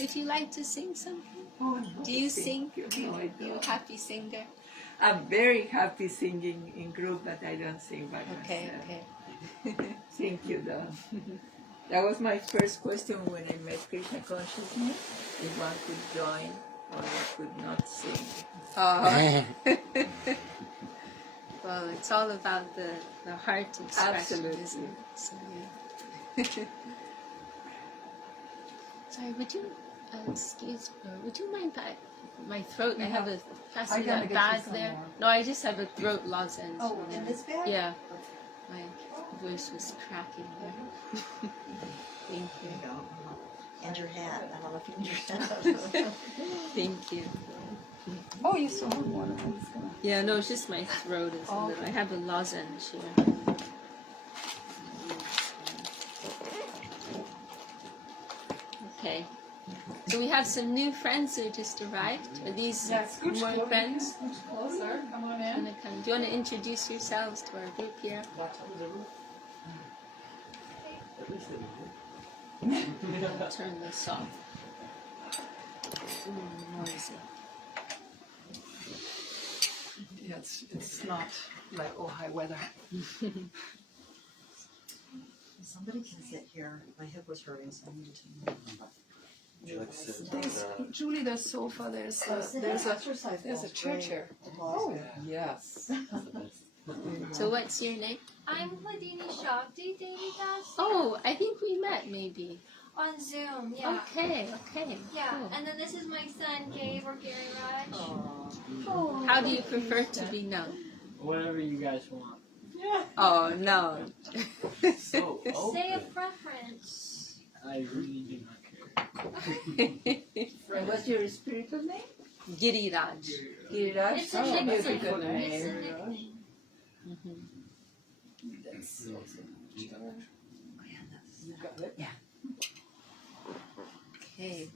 Would you like to sing something? Oh, Do you sing? No, I You a don't. happy singer? I'm very happy singing in group, but I don't sing by Okay, myself. okay. Thank you, though. That was my first question when I met Krishna consciousness, if one could join or one could not sing. Well, it's all about the heart expression, Absolutely. isn't it? So, yeah. Sorry, would you, would you mind my throat? I have a passing that bag there. more. No, I just have a throat lozenge. Oh, in this bag? Yeah. My voice was cracking there. Thank There you you. go. And your hat. I don't know if you need your hat. Thank you. Oh, you still have one. I was gonna... Yeah, no, it's just my throat is a Oh, little. okay. I have a lozenge here. Okay. So we have some new friends who just arrived. Are these more friends? Closer. Come on in. Do you want to introduce yourselves to our group here? Turn this off. Noisy. Yeah, it's not like high weather. Somebody can sit here. My hip was hurting, so I needed to move. Would you like to sit There's, Julie, there's sofa. There's exercise there's a ball. chair chair. Oh, Yes. So what's your name? I'm Hladini Shakti Devi Dasi. Oh, I think we met maybe. On Zoom, yeah. Okay. Yeah, Cool. and then this is my son Gabe or Gary Raj. Oh. How do you prefer to be known? Whatever you guys want. Oh, no. So, Say a preference. I really do not care. And what's your spiritual name? Giriraj. Giriraj? It's a Oh, nickname. beautiful It's a name. nickname. You got it. Okay.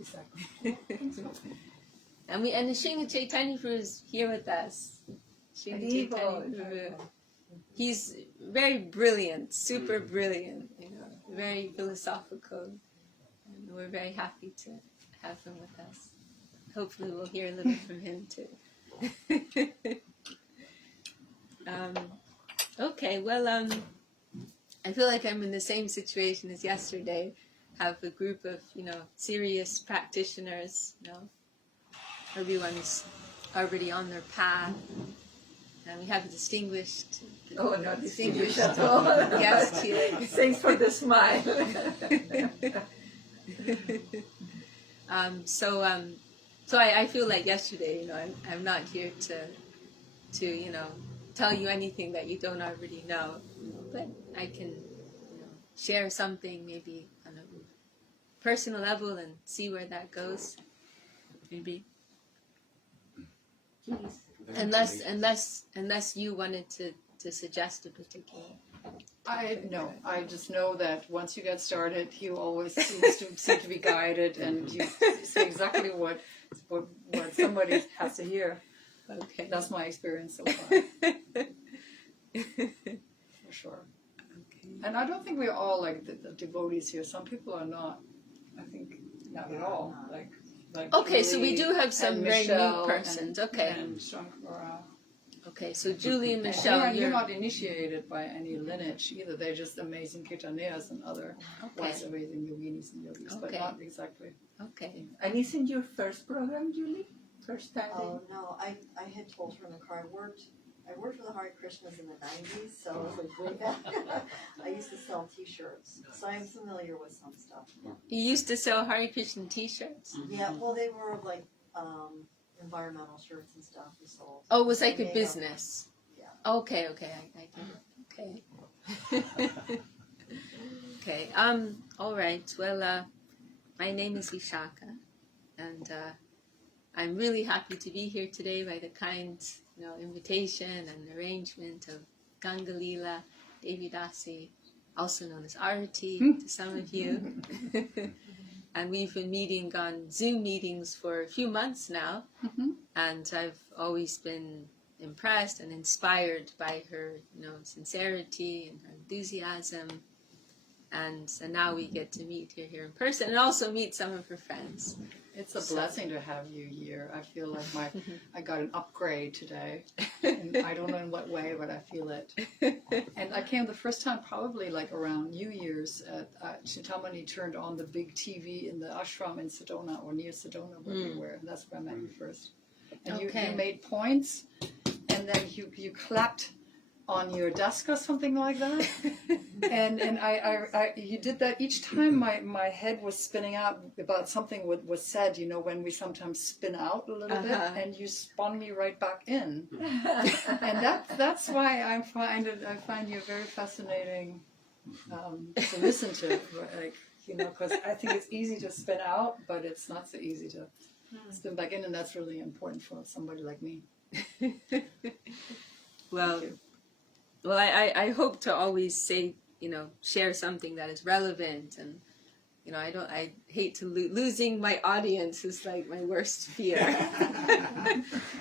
and the Shinga Chaitanya Prabhu is here with us. Shinga Chaitanya Prabhu. He's very brilliant, super brilliant, very philosophical. And we're very happy to have him with us. Hopefully we'll hear a little from him too. Okay, well, I feel like I'm in the same situation as yesterday. Have a group of, serious practitioners, everyone's already on their path. And we have a distinguished Oh, not distinguished at all. guest here. Thanks for the smile. So I feel like yesterday, I'm not here to tell you anything that you don't already know, but I can, share something maybe on a personal level and see where that goes. Maybe. Unless you wanted to suggest a particular. I just know that once you get started, you always seem to be guided, and you say exactly what somebody has to hear. Okay. That's my experience so far, for sure. Okay. And I don't think we're all like the devotees here. Some people are not. I think not at all. Like Okay, so we Julie do have some and very Michelle new persons. Okay. And Shankara. Okay, so Julie and And Michelle, you're not initiated by any lineage either. They're just amazing kirtaniyas and other once amazing yoginis and yogis, but Okay. not exactly. Okay. And isn't your first program, Julie? First time? Oh no, I had told her in the car I worked for the Hare Krishnas in the 90s, so it was like way back. I used to sell t-shirts, so I'm familiar with some stuff. You used to sell Hare Krishna t-shirts? Yeah, well they were like environmental shirts and stuff we sold. Oh, it was like a Yeah. business. Yeah. Okay, I get it. Okay. Okay. All right. Well, my name is Vishakha, and I'm really happy to be here today by the kind, invitation and arrangement of Gangalila Devi Dasi, also known as Arati to some of you. And we've been meeting on Zoom meetings for a few months now, and I've always been impressed and inspired by her, sincerity and her enthusiasm. And now we get to meet her here in person and also meet some of her friends. It's a blessing to have you here. I feel like I got an upgrade today. And I don't know in what way, but I feel it. And I came the first time probably like around New Year's. Chintamani turned on the big TV in the ashram in Sedona or near Sedona where we were. And that's where I met you first. And you made points and then you clapped on your desk or something like that. and I you did that each time my head was spinning out about something was said, when we sometimes spin out a little bit, and you spun me right back in. And that's why I find you very fascinating to listen to, because I think it's easy to spin out, but it's not so easy to spin back in, and that's really important for somebody like me. Well, I hope to always say, share something that is relevant, and I hate to losing my audience is like my worst fear.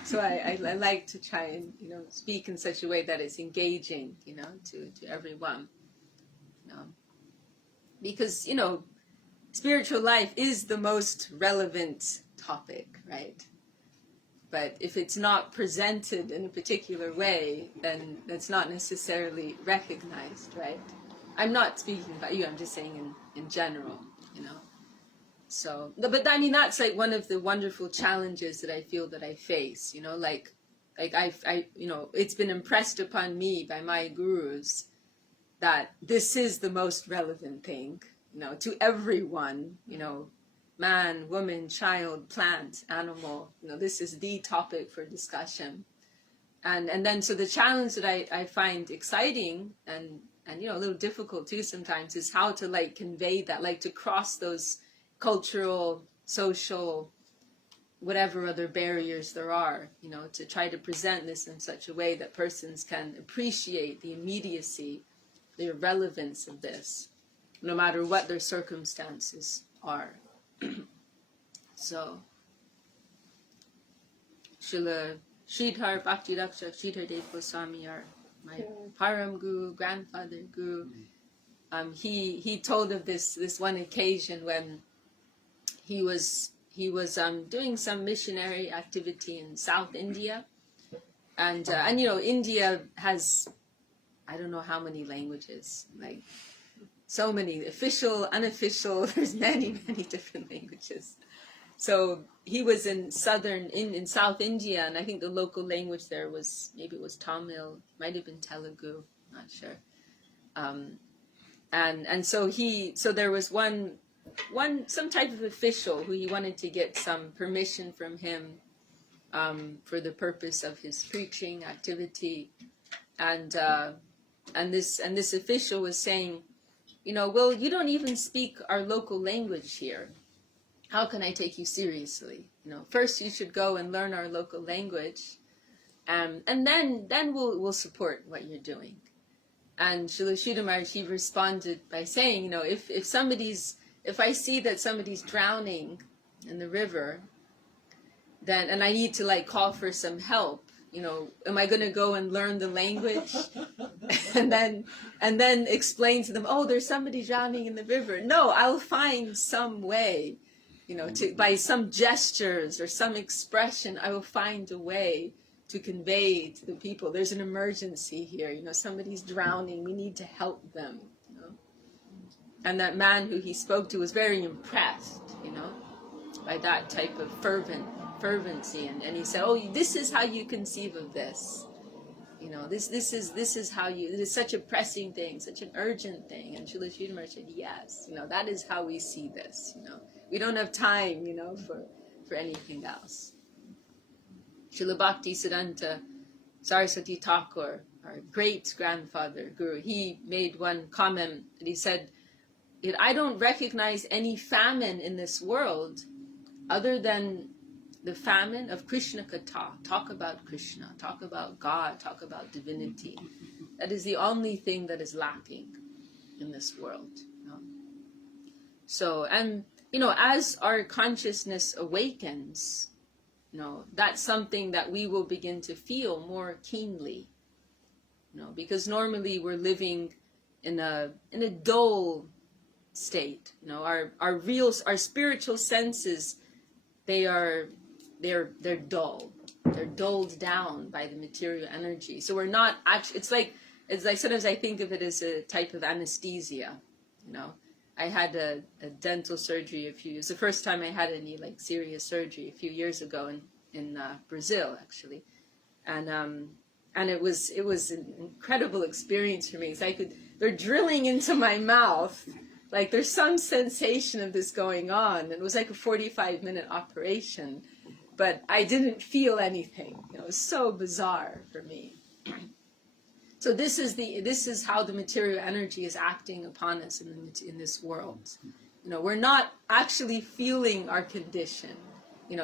So I like to try and speak in such a way that it's engaging, to everyone, because spiritual life is the most relevant topic, right? But if it's not presented in a particular way, then that's not necessarily recognized, right? I'm not speaking about you, I'm just saying in general, So, but I mean, that's like one of the wonderful challenges that I feel that I face, like it's been impressed upon me by my gurus that this is the most relevant thing, to everyone, man, woman, child, plant, animal, this is the topic for discussion. And then so the challenge that I find exciting and a little difficult too sometimes is how to convey that, to cross those cultural, social, whatever other barriers there are, to try to present this in such a way that persons can appreciate the immediacy, the relevance of this, no matter what their circumstances are. So, Srila Sridhar Bhakti-Raksha Sridhar Dev Goswami, my Param Guru, grandfather Guru, he told of this one occasion when he was doing some missionary activity in South India, and India has, I don't know how many languages, so many, official, unofficial, there's many different languages. So he was in South India, and I think the local language there was, maybe it was Tamil, might have been Telugu, not sure. And so there was some type of official who he wanted to get some permission from him for the purpose of his preaching activity, and this official was saying, well, you don't even speak our local language here. How can I take you seriously? First you should go and learn our local language, and then we'll support what you're doing. And Srila Sridhar Maharaj, he responded by saying, if I see that somebody's drowning in the river, and I need to call for some help, am I going to go and learn the language and then explain to them, oh, there's somebody drowning in the river? No, I'll find some way, by some gestures or some expression, I will find a way to convey to the people, there's an emergency here, somebody's drowning, we need to help them, And that man who he spoke to was very impressed, by that type of fervency, and he said, oh, this is how you conceive of this, this is how it is such a pressing thing, such an urgent thing. And Srila Sridhar Maharaj said, yes, that is how we see this, we don't have time, for anything else. Srila Bhakti Siddhanta Saraswati Thakur, our great-grandfather guru, he made one comment, and he said, I don't recognize any famine in this world other than the famine of Krishna Katha. Talk about Krishna, talk about God, talk about divinity. That is the only thing that is lacking in this world. So, and, as our consciousness awakens, that's something that we will begin to feel more keenly. Because normally we're living in a dull state. Our spiritual senses, they're dull. They're dulled down by the material energy. So we're not actually. It's like sometimes I think of it as a type of anesthesia. I had a dental surgery it's the first time I had any serious surgery a few years ago in Brazil, actually, and it was an incredible experience for me. It's they're drilling into my mouth, there's some sensation of this going on. It was like a 45-minute operation, but I didn't feel anything. It was so bizarre for me. So this is how the material energy is acting upon us in this world. We're not actually feeling our condition.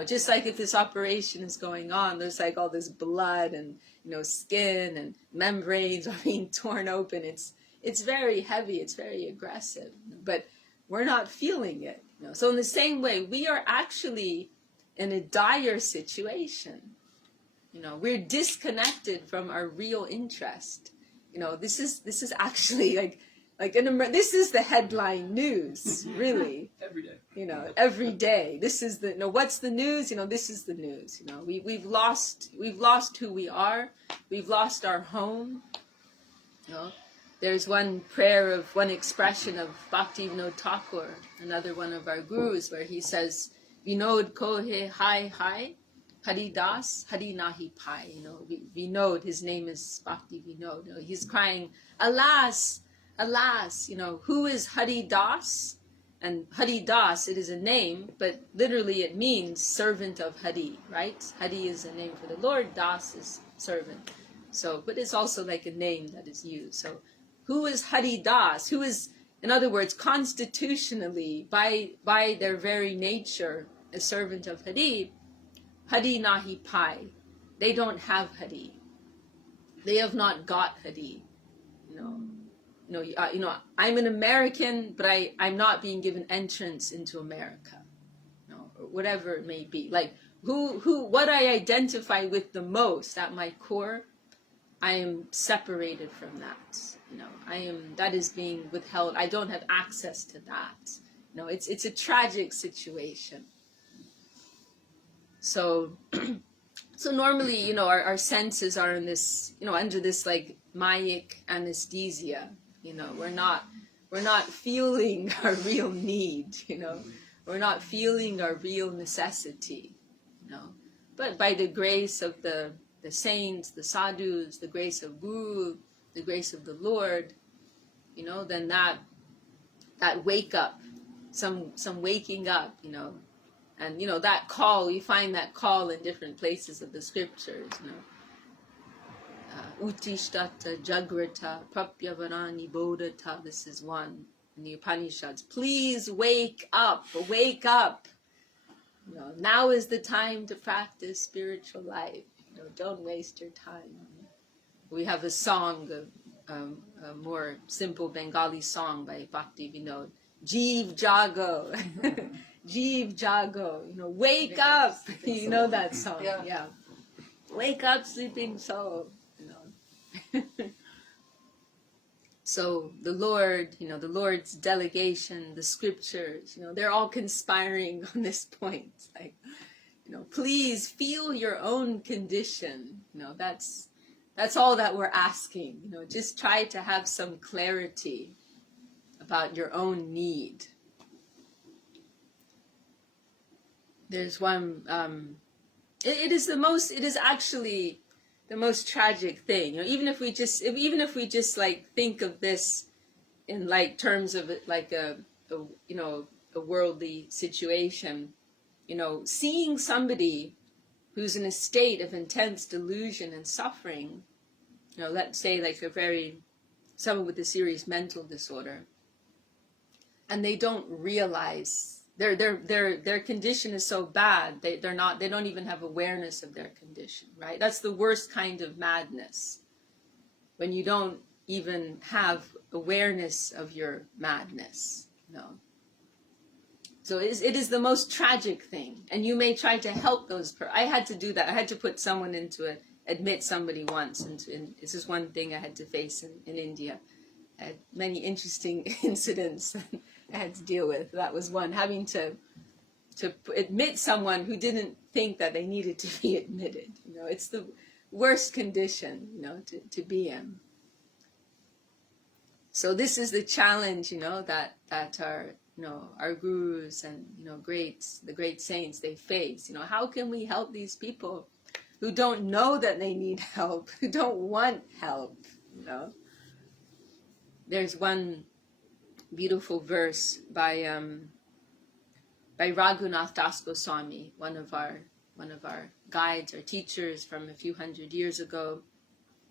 Just like if this operation is going on, there's all this blood and skin and membranes are being torn open. It's very heavy. It's very aggressive. But we're not feeling it. So in the same way, we are actually in a dire situation. We're disconnected from our real interest. This is actually this is the headline news, really. Every day. Every day. This is what's the news? This is the news. We've lost who we are. We've lost our home. There's one expression of Bhaktivinoda Thakur, another one of our gurus, where he says, Vinod kohe hai hai, Hari Das, Hari nahi pai. Vinod, his name is Bhakti Vinod. He's crying, alas, alas, who is Hari Das? And Hari Das, it is a name, but literally it means servant of Hari, right? Hari is a name for the Lord, Das is servant. So, but it's also like a name that is used. So, who is Hari Das? Who is, in other words, constitutionally, by their very nature, a servant of Hari? Hari nahi pai. They don't have Hari. They have not got Hari. I'm an American, but I'm not being given entrance into America. Or whatever it may be. What I identify with the most at my core, I am separated from that. That is being withheld. I don't have access to that. It's a tragic situation. So normally, our senses are in this, under this Mayic anesthesia. We're not feeling our real need. We're not feeling our real necessity. But by the grace of the saints, the sadhus, the grace of Guru, the grace of the Lord, then that wake up, some waking up, and that call, we find that call in different places of the scriptures, Uttishtata Jagrata Prapyavarani Bodhata. This is one in the Upanishads. Please wake up, wake up. Now is the time to practice spiritual life. Don't waste your time. We have a song, a more simple Bengali song by Bhakti Vinod. Jeev Jago. Jeev Jago. Wake up. You know that song. Yeah. Wake up, sleeping soul. So the Lord, the Lord's delegation, the scriptures, they're all conspiring on this point. Please feel your own condition. That's all that we're asking. Just try to have some clarity about your own need. There's one. It is actually the most tragic thing. Even if we just think of this in terms of a worldly situation. Seeing somebody who's in a state of intense delusion and suffering, let's say like someone with a serious mental disorder, and they don't realize their condition is so bad, they don't even have awareness of their condition, right? That's the worst kind of madness, when you don't even have awareness of your madness. So it is the most tragic thing, and you may try to help those. I had to do that. I had to put someone into it, admit somebody once, and this is one thing I had to face in India. I had many interesting incidents I had to deal with. That was one, having to admit someone who didn't think that they needed to be admitted. It's the worst condition, to be in. So this is the challenge, that our gurus and the great saints, they face. How can we help these people who don't know that they need help, who don't want help? There's one beautiful verse by Raghunath Das Goswami, one of our guides, our teachers from a few hundred years ago,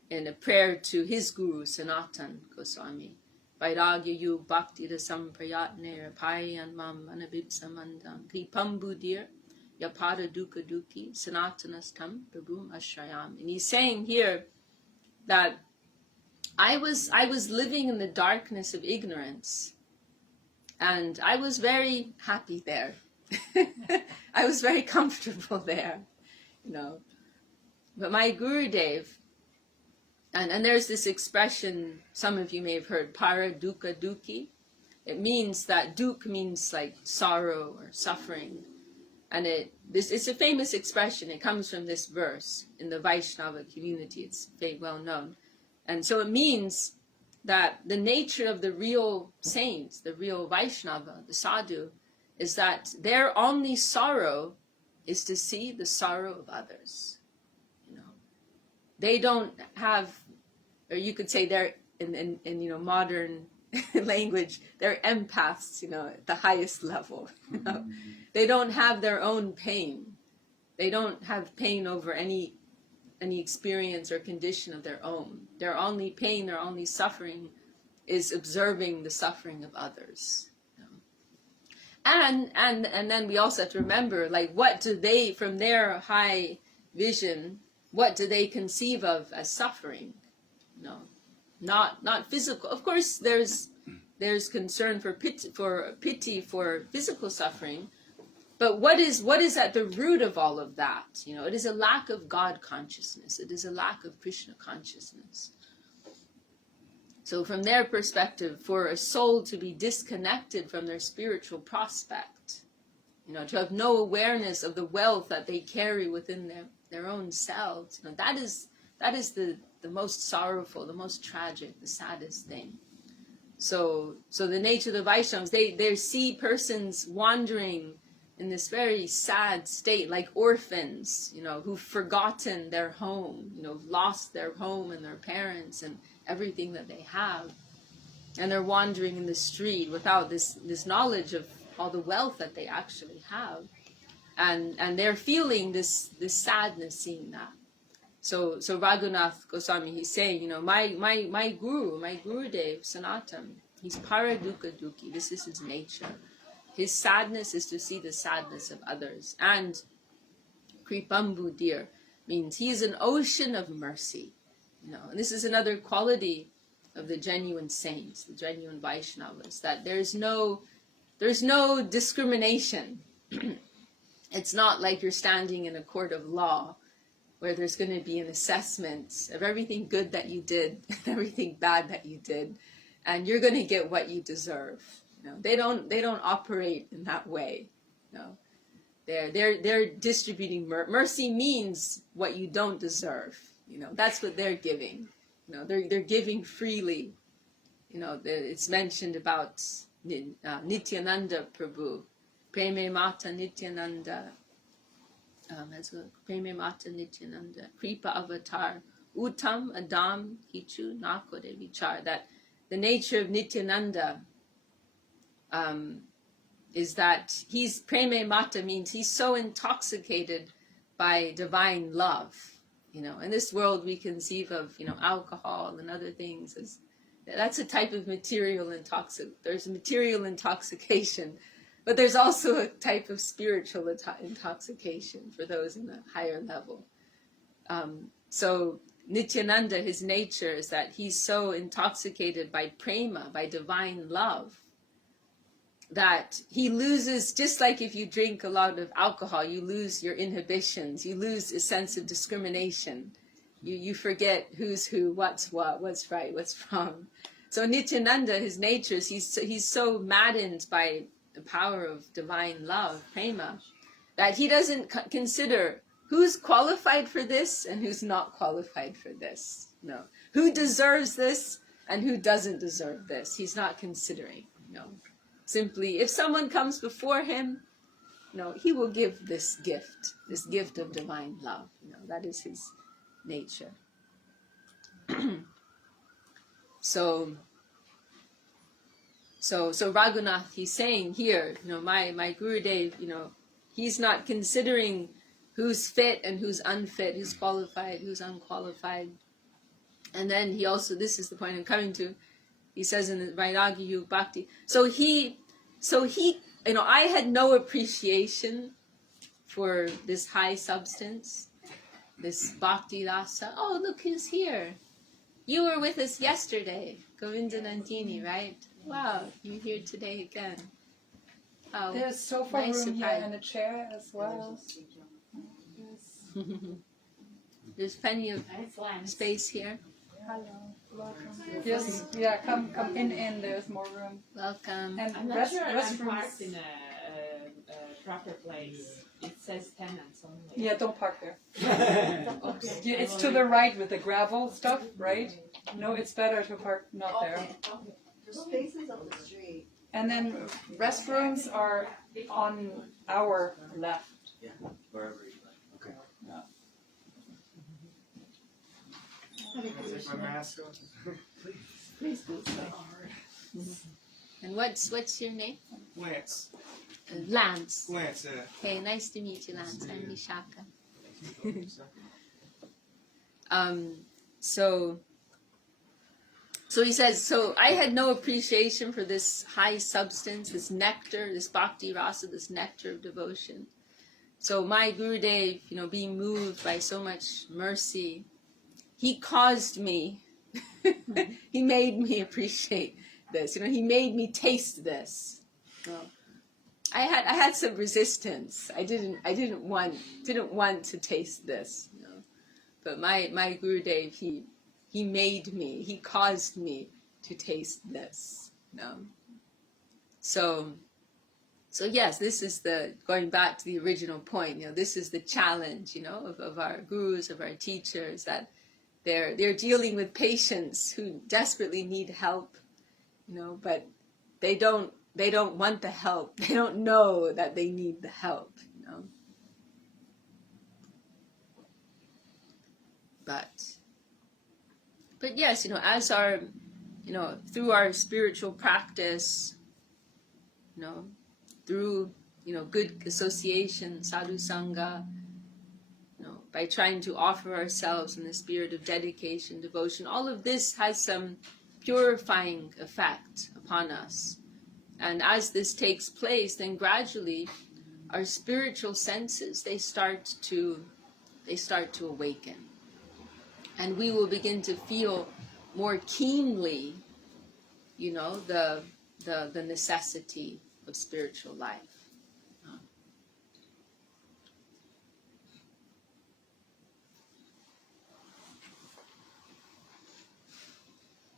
in a prayer to his guru Sanatan Goswami. Vairagya yu bhakti rasam prayatne rapayan mam anabipsamandam kripambudir yapada dukkha dukhi sanatanastam prabhum ashrayam. And he's saying here that I was living in the darkness of ignorance, and I was very happy there. I was very comfortable there, But my Gurudev, and there's this expression, some of you may have heard, para dukkha dukhi. It means that dukh means like sorrow or suffering. And it's a famous expression. It comes from this verse in the Vaishnava community. It's very well known. And so it means that the nature of the real saints, the real Vaishnava, the sadhu, is that their only sorrow is to see the sorrow of others. They don't have, or you could say they're in modern language, they're empaths, at the highest level. They don't have their own pain. They don't have pain over any experience or condition of their own. Their only pain, their only suffering is observing the suffering of others. And then we also have to remember, like, what do they, from their high vision, what do they conceive of as suffering? Not physical. Of course, there's concern for pity for physical suffering, but what is at the root of all of that? It is a lack of God consciousness. It is a lack of Krishna consciousness. So from their perspective, for a soul to be disconnected from their spiritual prospect, to have no awareness of the wealth that they carry within their own selves, that is the most sorrowful, the most tragic, the saddest thing. So the nature of the Vaishnavas, they see persons wandering in this very sad state, like orphans, who've forgotten their home, lost their home and their parents and everything that they have. And they're wandering in the street without this knowledge of all the wealth that they actually have. And they're feeling this sadness seeing that. So Raghunath Goswami, he's saying, my guru, my Gurudev, Sanatan, he's para dukkha dukhi. This is his nature. His sadness is to see the sadness of others. And kripambudir means he is an ocean of mercy. And this is another quality of the genuine saints, the genuine Vaishnavas, that there's no discrimination. It's not like you're standing in a court of law where there's going to be an assessment of everything good that you did, everything bad that you did, and you're going to get what you deserve. They don't operate in that way. They're distributing mercy means what you don't deserve. That's what they're giving. They're giving freely. It's mentioned about Nityananda Prabhu, Preme Mata Nityananda. Preme Mata Nityananda, Kripa Avatar, Uttam Adam Kichu Nakode Vichar. That the nature of Nityananda is that he's Preme Mata means he's so intoxicated by divine love. You know, in this world we conceive of, you know, alcohol and other things as that's a type of material there's material intoxication, but there's also a type of spiritual intoxication for those in the higher level. So Nityananda, his nature is that he's so intoxicated by prema, by divine love, that he loses, just like if you drink a lot of alcohol, you lose your inhibitions, you lose a sense of discrimination. You forget who's who, what's what, what's right, what's wrong. So Nityananda, his nature is he's so maddened by the power of divine love, prema, that he doesn't consider who's qualified for this and who's not qualified for this. No. Who deserves this and who doesn't deserve this. He's not considering. No. Simply, if someone comes before him, no, he will give this gift of divine love. You know, that is his nature. So Raghunath, he's saying here, you know, my Gurudev, you know, he's not considering who's fit and who's unfit, who's qualified, who's unqualified. And then he also, this is the point I'm coming to, he says in the Vairagya Yuga Bhakti, so he, you know, I had no appreciation for this high substance, this bhakti rasa. Oh, look who's here. You were with us yesterday, Govinda Nandini, right? Wow, you're here today again. Oh, There's sofa nice room here surprise. and a chair as well. There's plenty of space here. Hello, welcome. Yes, yeah, come in. There's more room. Welcome. And I'm not sure I'm restrooms. parked in a proper place. It says tenants only. Yeah, don't park there. Okay. Yeah, it's to the right with the gravel stuff, right? No, it's better to park not there. Okay. There's spaces up the street. And then restrooms are on our left. Yeah, wherever you like. Okay. I'll take my mask off. Please do so. And what's your name? Lance. Lance. Lance, Hey, nice to meet you, Lance. I'm Vishakha. So he says, so I had no appreciation for this high substance, this nectar, this bhakti rasa, this nectar of devotion. So my Gurudev, you know, being moved by so much mercy, he caused me, he made me appreciate this. You know, he made me taste this. Well, I had some resistance. I didn't want to taste this. You know? But my Gurudev, he made me, he caused me to taste this. You know? So yes, this is going back to the original point, you know, this is the challenge, you know, of our gurus, of our teachers, that they're dealing with patients who desperately need help, you know, but they don't want the help. They don't know that they need the help, you know. But yes, you know, as our, you know, through our spiritual practice, you know, through, you know, good association, sadhu sangha, you know, by trying to offer ourselves in the spirit of dedication, devotion, all of this has some purifying effect upon us. And as this takes place, then gradually our spiritual senses, they start to awaken. And we will begin to feel more keenly, you know, the necessity of spiritual life.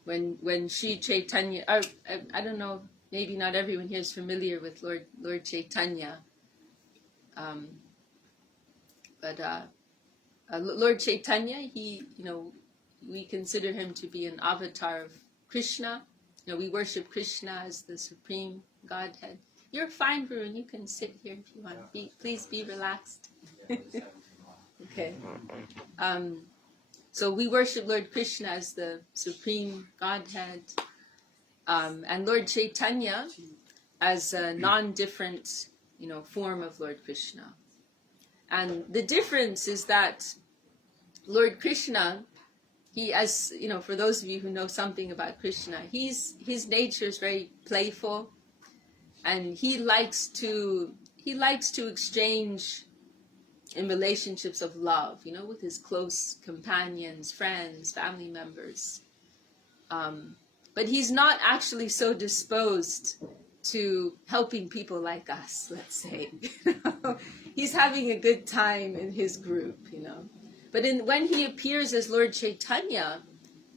When Sri Chaitanya, I don't know, maybe not everyone here is familiar with Lord Chaitanya, but Lord Chaitanya, he, you know, we consider him to be an avatar of Krishna. You know, we worship Krishna as the supreme Godhead. You're fine, Varun. You can sit here if you want. Please be relaxed. Okay. So we worship Lord Krishna as the supreme Godhead, and Lord Chaitanya as a non-different, you know, form of Lord Krishna. And the difference is that Lord Krishna, he, as you know, for those of you who know something about Krishna, his nature is very playful, and he likes to exchange in relationships of love, you know, with his close companions, friends, family members. But he's not actually so disposed to helping people like us, let's say. He's having a good time in his group, you know. But when he appears as Lord Chaitanya,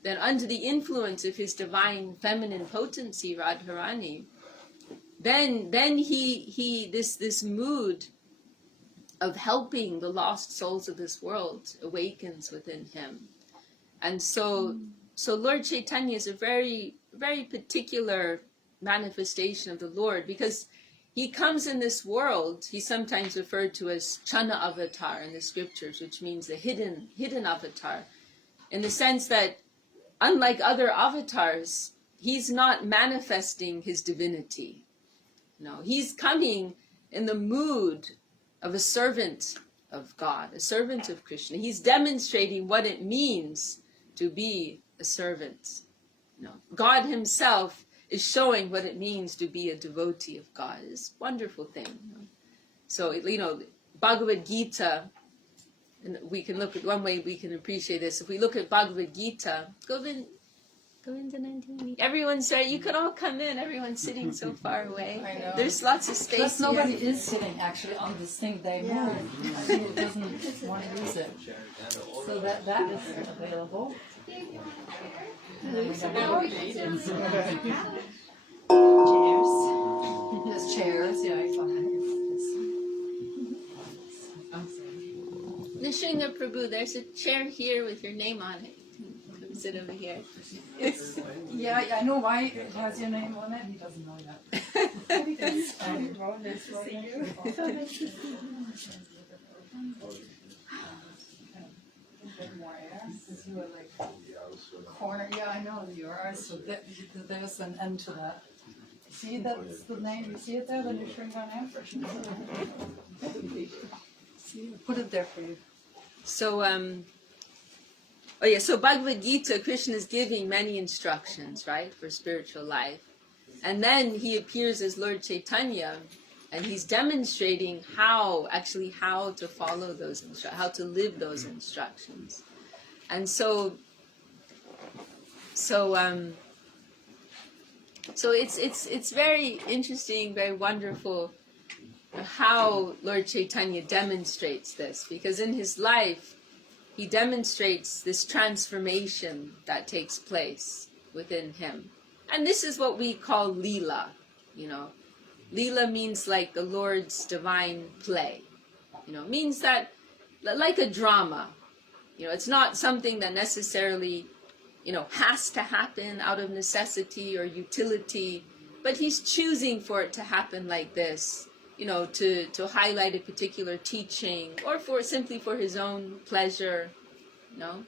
then under the influence of his divine feminine potency, Radharani, then this mood of helping the lost souls of this world awakens within him. And so Lord Chaitanya is a very, very particular manifestation of the Lord, because he comes in this world. He's sometimes referred to as Chana avatar in the scriptures, which means the hidden avatar, in the sense that unlike other avatars, he's not manifesting his divinity. No, he's coming in the mood of a servant of God, a servant of Krishna. He's demonstrating what it means to be a servant. You know, God himself is showing what it means to be a devotee of God. It's a wonderful thing. You know? So, you know, Bhagavad Gita, and we can look at one way we can appreciate this. If we look at Bhagavad Gita, everyone's there. You can all come in. Everyone's sitting so far away. I know. There's lots of space. Plus, nobody here. is sitting actually on this thing. They Yeah. move. I think it doesn't want to use it. So that is available. And then we have there's chairs. Yeah, I thought Nishinga Prabhu, there's a chair here with your name on it. Come sit over here. yeah, I know why it has your name on it. He doesn't know that. It's fine. Nice to see you. More air, because you were like corner. Yeah, I know you are. So there's an end to that. See, that's the name. You see it there? Then you shrink on air. Put it there for you. So, so Bhagavad Gita, Krishna is giving many instructions, right, for spiritual life. And then he appears as Lord Chaitanya, and he's demonstrating how to follow those how to live those instructions. And so it's very interesting, very wonderful how Lord Chaitanya demonstrates this, because in his life he demonstrates this transformation that takes place within him. And this is what we call Leela, you know. Leela means like the Lord's divine play. You know, means that like a drama. You know, it's not something that necessarily, you know, has to happen out of necessity or utility, but he's choosing for it to happen like this, you know, to highlight a particular teaching, or for simply for his own pleasure, you know.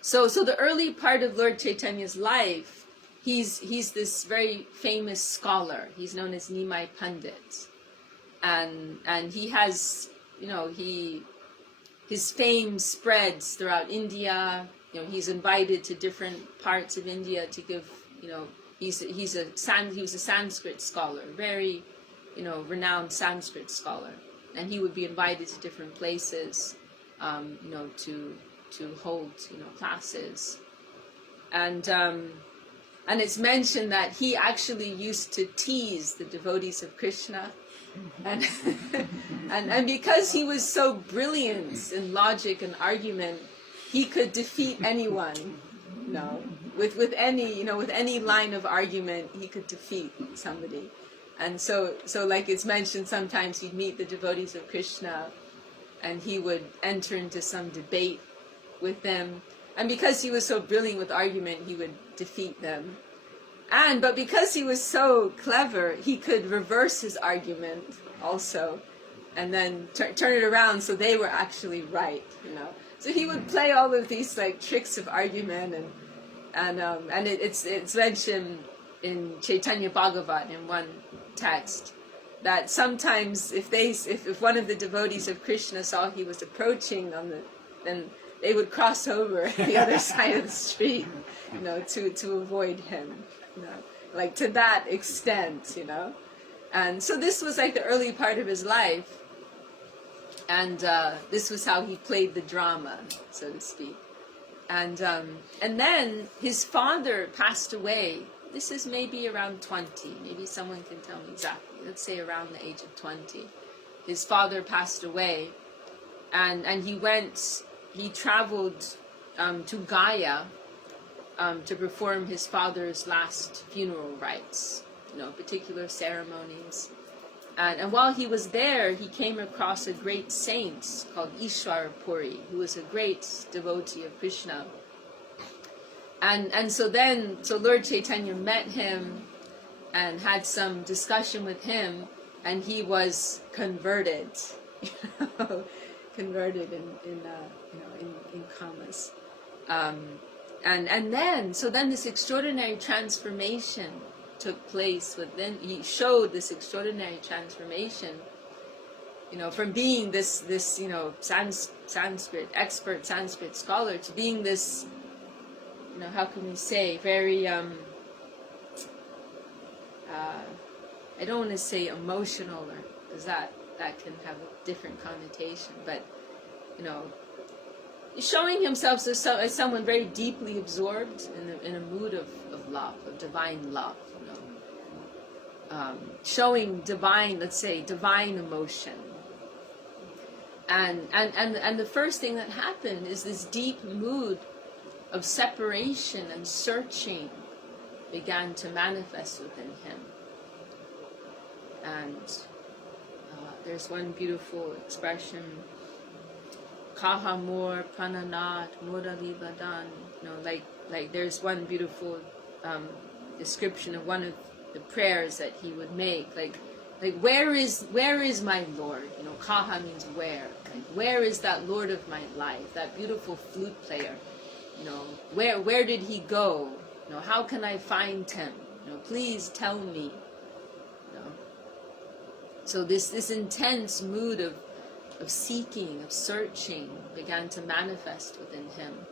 So the early part of Lord Chaitanya's life, he's this very famous scholar. He's known as Nimai Pandit, and he has, you know, his fame spreads throughout India. You know, he's invited to different parts of India to give, you know, he was a Sanskrit scholar, very, you know, renowned Sanskrit scholar, and he would be invited to different places, you know, to hold, you know, classes, and it's mentioned that he actually used to tease the devotees of Krishna, and and because he was so brilliant in logic and argument, he could defeat anyone, you know, with any line of argument, he could defeat somebody. And so like it's mentioned, sometimes he'd meet the devotees of Krishna, and he would enter into some debate with them, and because he was so brilliant with argument, he would defeat them. But because he was so clever, he could reverse his argument also, and then turn it around so they were actually right, you know. So he would play all of these like tricks of argument, and it's mentioned in Chaitanya Bhagavat in one text that sometimes if one of the devotees of Krishna saw he was approaching then they would cross over the other side of the street, to avoid him, like to that extent, And so this was like the early part of his life, and this was how he played the drama, so to speak. And then his father passed away. This is maybe around 20. Maybe someone can tell me exactly. Let's say around the age of 20. His father passed away, and he traveled to Gaya to perform his father's last funeral rites, particular ceremonies. And while he was there, he came across a great saint called Ishwara Puri, who was a great devotee of Krishna. And so Lord Chaitanya met him and had some discussion with him, and he was converted, converted in kamas. And then this extraordinary transformation took place within. He showed this extraordinary transformation, from being this Sanskrit expert, Sanskrit scholar, to being this, how can we say, very I don't want to say emotional, because that can have a different connotation, but showing himself as someone very deeply absorbed in a mood of love, of divine love, showing divine, let's say, divine emotion. And the first thing that happened is this deep mood of separation and searching began to manifest within him. And there's one beautiful expression, Kahamor Prananat Murali Badan. Like there's one beautiful description of one of the prayers that he would make. Like where is my Lord? Kaha means where. Like where is that Lord of my life? That beautiful flute player. Where did he go? How can I find him? Please tell me. So this intense mood of seeking, of searching, began to manifest within him,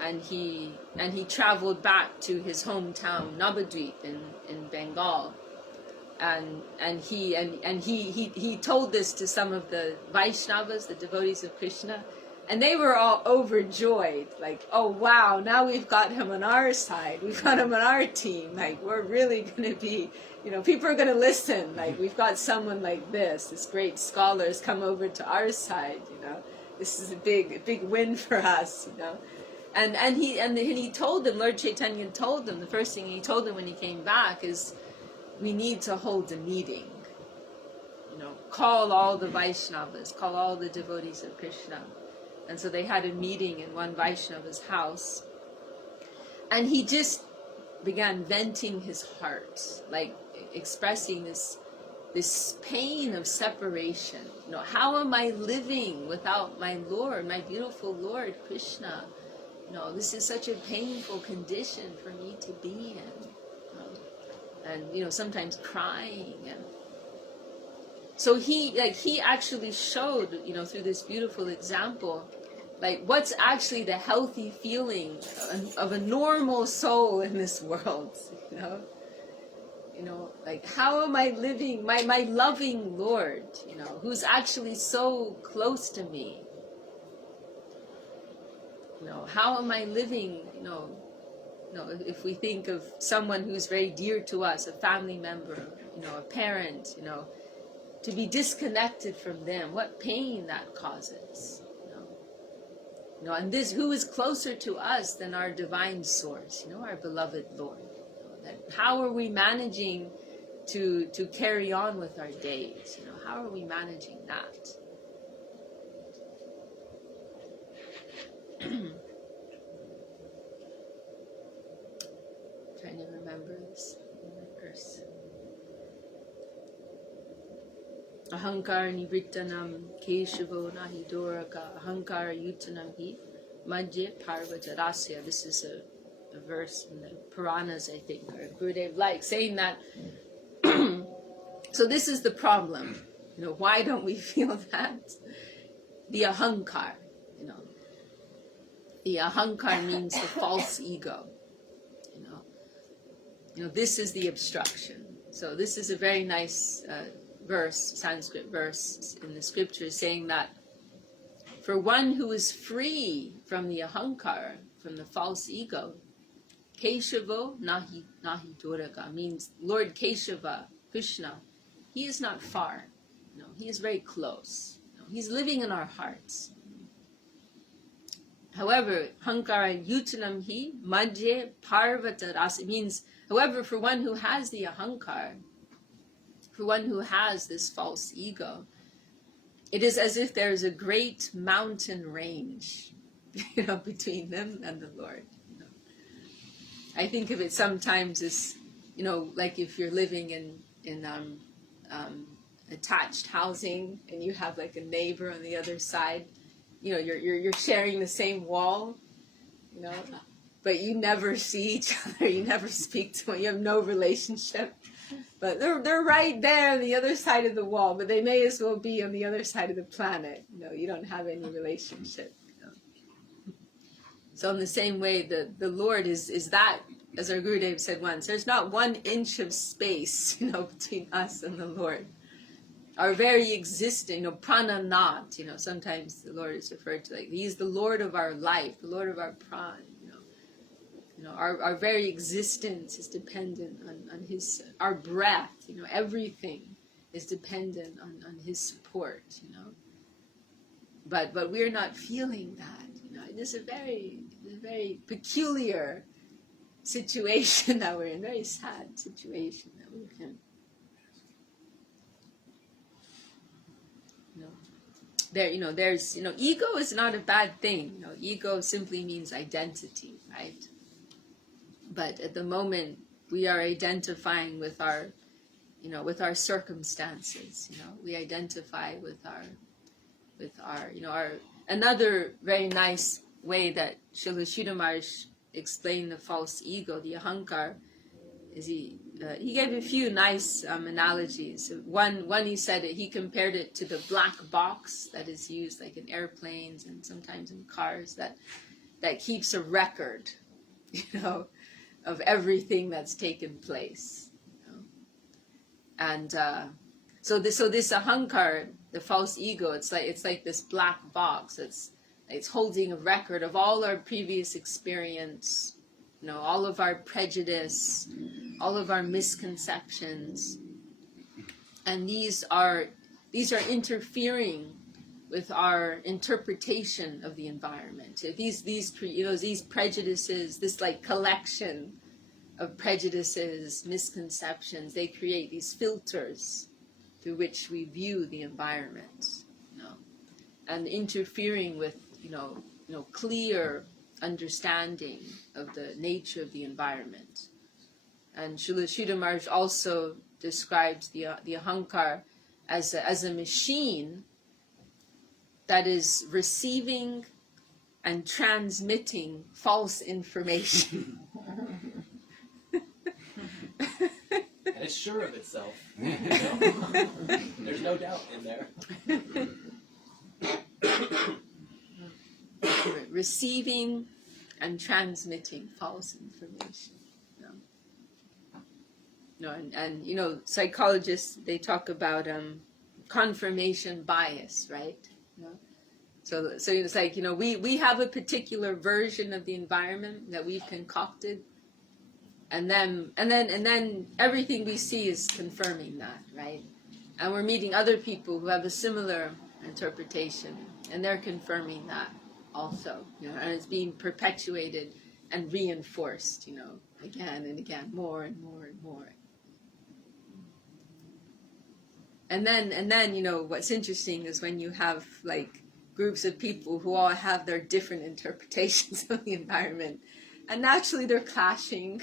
and he traveled back to his hometown Navadvip in Bengal, and he told this to some of the Vaishnavas, the devotees of Krishna, and they were all overjoyed, like, oh wow, now we've got him on our side, we've got him on our team, like we're really going to be, people are going to listen, like we've got someone like this great scholar has come over to our side, this is a big win for us, and he told them, Lord Chaitanya told them, the first thing he told them when he came back is, we need to hold a meeting, call all the Vaishnavas, call all the devotees of Krishna. And so they had a meeting in one Vaishnava's house, and he just began venting his heart, like expressing this pain of separation. How am I living without my Lord, my beautiful Lord Krishna? This is such a painful condition for me to be in. And sometimes crying, and so he actually showed, through this beautiful example, like what's actually the healthy feeling of a normal soul in this world, like how am I living my loving Lord, who's actually so close to me, how am I living, if we think of someone who's very dear to us, a family member, a parent, to be disconnected from them, what pain that causes, and this, who is closer to us than our divine source, our beloved Lord? How are we managing to carry on with our days? How are we managing that? Trying to remember this verse. Ahankara nivrittanam keshavo nahi doraka ahankara yutanam hi madhye parvajarasya. This is a verse in the Puranas, I think, or Gurudev saying that So this is the problem. Why don't we feel that? The ahankar, The ahankar means the false ego. This is the obstruction. So this is a very nice verse, Sanskrit verse in the scriptures, saying that for one who is free from the ahankar, from the false ego, Keshavo nahi duraga, means Lord Keshava, Krishna, he is not far. He is very close. He's living in our hearts. However, hankara yutanam hi madhye parvata rasa, means, however, for one who has the ahankar, for one who has this false ego, it is as if there is a great mountain range, between them and the Lord. I think of it sometimes as, like if you're living in attached housing and you have like a neighbor on the other side, you're sharing the same wall, but you never see each other, you never speak to them, you have no relationship. But they're right there on the other side of the wall, but they may as well be on the other side of the planet. You don't have any relationship. So in the same way, the Lord is that, as our Gurudev said once, there's not 1 inch of space, between us and the Lord. Our very existence, prananat, sometimes the Lord is referred to like, He's the Lord of our life, the Lord of our pran, our very existence is dependent on His, our breath, everything is dependent on His support, But we're not feeling that, It is a very peculiar situation that we're in, very sad situation that we're in. There's, ego is not a bad thing. Ego simply means identity, right? But at the moment we are identifying with our, with our circumstances. We identify with our. Another very nice way that Srila Sridhar Maharaj explained the false ego, the ahankar, is he gave a few nice analogies. One he said he compared it to the black box that is used like in airplanes and sometimes in cars that keeps a record, of everything that's taken place. And so this ahankar, the false ego, it's like this black box. It's holding a record of all our previous experience, all of our prejudice, all of our misconceptions, and these are interfering with our interpretation of the environment. These prejudices, this like collection of prejudices, misconceptions, they create these filters through which we view the environment, and interfering with clear understanding of the nature of the environment. And Srila Sridhar Maharaj also describes the ahankar as a machine that is receiving and transmitting false information. And it's sure of itself. There's no doubt in there. Receiving and transmitting false information. And psychologists, they talk about confirmation bias, right? So it's like, we have a particular version of the environment that we've concocted, and then everything we see is confirming that, right? And we're meeting other people who have a similar interpretation, and they're confirming that also, and it's being perpetuated and reinforced, again and again, more and more and more. And then what's interesting is when you have like groups of people who all have their different interpretations of the environment, and naturally they're clashing,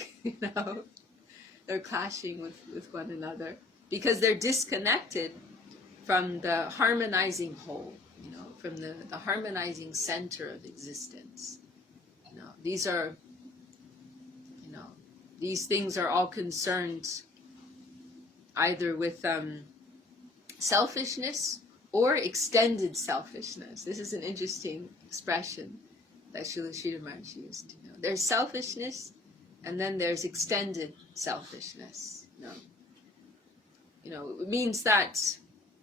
they're clashing with one another because they're disconnected from the harmonizing whole, from the harmonizing center of existence. These are, these things are all concerned either with selfishness or extended selfishness. This is an interesting expression that Srila Sridhar Maharaj used. You know, there's selfishness, and then there's extended selfishness. You know, it means that,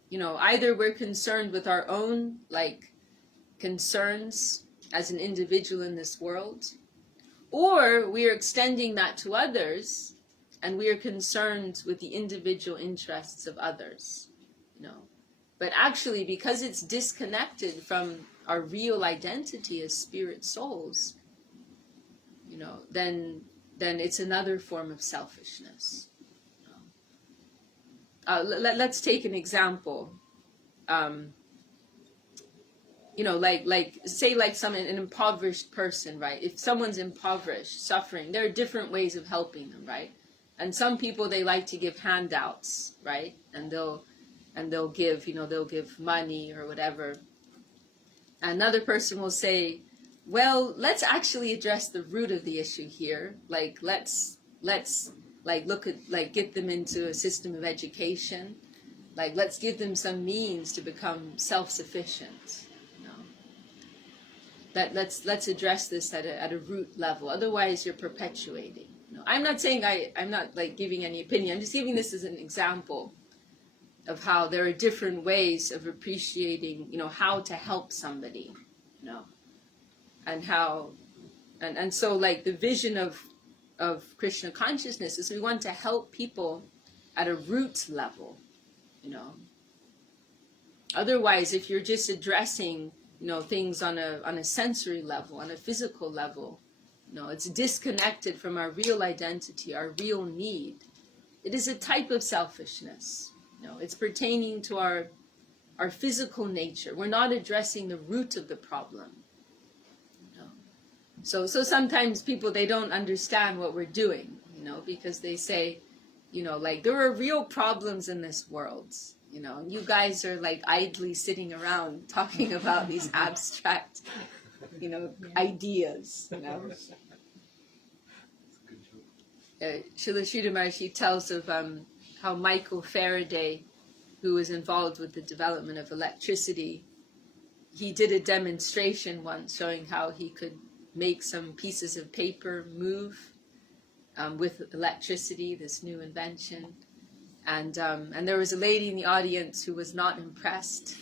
you know, either we're concerned with our own concerns as an individual in this world, or we are extending that to others, and we are concerned with the individual interests of others. You know, but actually, because it's disconnected from our real identity as spirit souls, you know, then it's another form of selfishness. Let's take an example. You know, say an impoverished person, right? If someone's impoverished, suffering, there are different ways of helping them, right? And some people, they like to give handouts, right? And they'll give, you know, they'll give money or whatever. Another person will say, well, let's actually address the root of the issue here. Let's look at, get them into a system of education. Let's give them some means to become self-sufficient. You know, let's address this at a root level. Otherwise, you're perpetuating. You know, I'm not saying I'm not giving any opinion. I'm just giving this as an example of how there are different ways of appreciating, you know, how to help somebody, you know, and how, and so the vision of Krishna consciousness is we want to help people at a root level, you know. Otherwise, if you're just addressing, you know, things on a sensory level, on a physical level, you know, it's disconnected from our real identity, our real need. It is a type of selfishness. You know, it's pertaining to our physical nature. We're not addressing the root of the problem. You know? So sometimes people, they don't understand what we're doing, you know, because they say, you know, there are real problems in this world, you know, and you guys are idly sitting around talking about these abstract, you know, ideas, you know. Srila Sridhar Maharaj tells of how Michael Faraday, who was involved with the development of electricity, he did a demonstration once showing how he could make some pieces of paper move with electricity, this new invention. And there was a lady in the audience who was not impressed.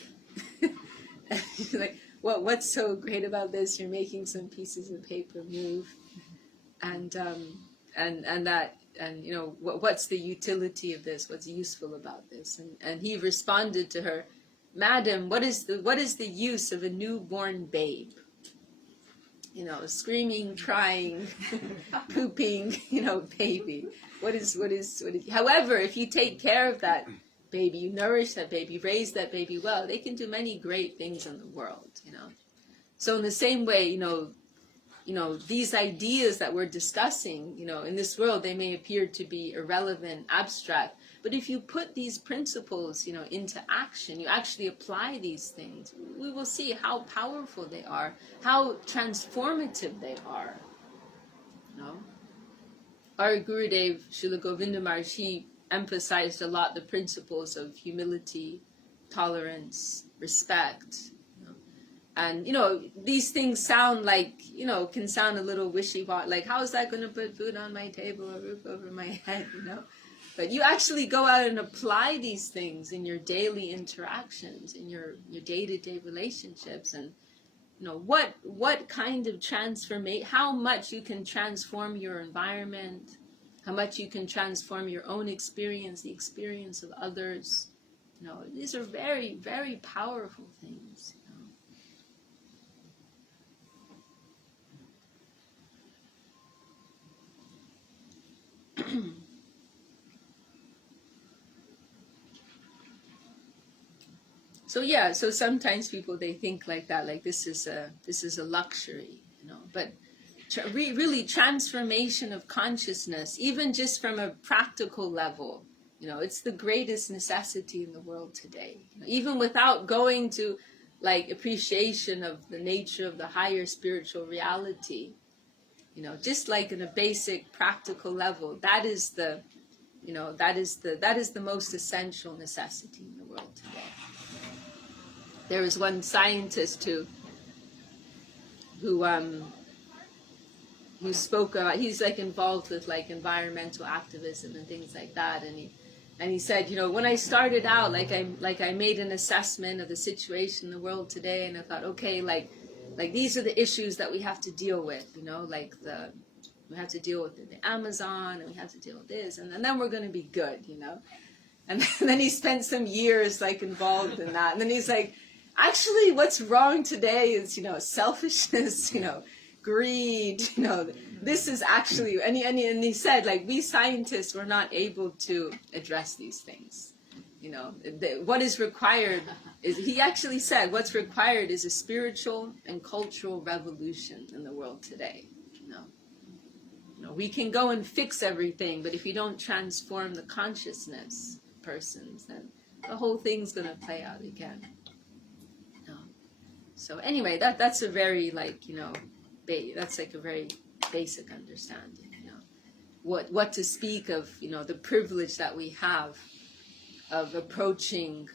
She's like, what's so great about this? You're making some pieces of paper move. And you know, what's the utility of this? What's useful about this? And he responded to her, Madam, what is the use of a newborn babe? You know, screaming, crying, pooping, you know, baby. What is? However, if you take care of that baby, you nourish that baby, raise that baby well, they can do many great things in the world, you know. So in the same way, you know, these ideas that we're discussing, you know, in this world, they may appear to be irrelevant, abstract, but if you put these principles, you know, into action, you actually apply these things, we will see how powerful they are, how transformative they are, you know. Our Gurudev, Srila Govinda Maharaj, he emphasized a lot the principles of humility, tolerance, respect. And, you know, these things sound you know, can sound a little wishy-washy, how is that going to put food on my table, a roof over my head, you know? But you actually go out and apply these things in your daily interactions, in your day-to-day relationships, and, you know, what kind of transformation, how much you can transform your environment, how much you can transform your own experience, the experience of others. You know, these are very, very powerful things. So sometimes people, they think like that, this is a luxury, you know. But really, transformation of consciousness, even just from a practical level, you know, it's the greatest necessity in the world today. You know, even without going to appreciation of the nature of the higher spiritual reality, you know, just in a basic practical level, that is the You know, that is the most essential necessity in the world today. There was one scientist who spoke about, he's like involved with like environmental activism and things like that, and he said, you know, when I started out, like I made an assessment of the situation in the world today, and I thought, okay, like these are the issues that we have to deal with, you know, like we have to deal with the Amazon, and we have to deal with this, and then we're going to be good, you know. And then he spent some years like involved in that, and then he's like, actually, what's wrong today is, you know, selfishness, you know, greed, you know, this is actually, and he said, like, we scientists were not able to address these things, you know, what is required is, he actually said, what's required is a spiritual and cultural revolution in the world today, you know. We can go and fix everything, but if you don't transform the consciousness of persons, then the whole thing's going to play out again. So anyway, that's a very, like, you know, that's like a very basic understanding, you know, what to speak of, you know, the privilege that we have of approaching,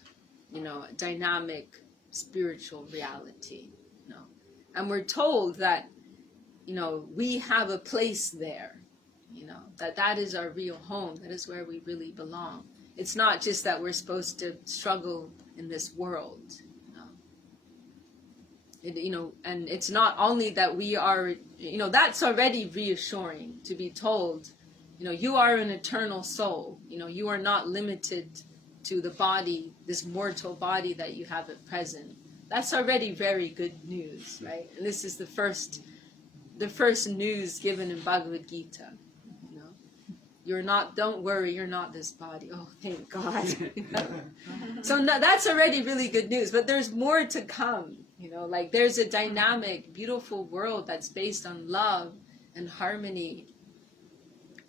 you know, dynamic spiritual reality, you know, and we're told that, you know, we have a place there, you know, that is our real home, that is where we really belong. It's not just that we're supposed to struggle in this world. You know, and it's not only that we are, you know, that's already reassuring to be told, you know, you are an eternal soul, you know, you are not limited to the body, this mortal body that you have at present. That's already very good news, right? And this is the first news given in Bhagavad Gita, you know. You're not, don't worry, you're not this body. Oh, thank God. You know? So no, that's already really good news, but there's more to come. You know, like there's a dynamic, beautiful world that's based on love and harmony,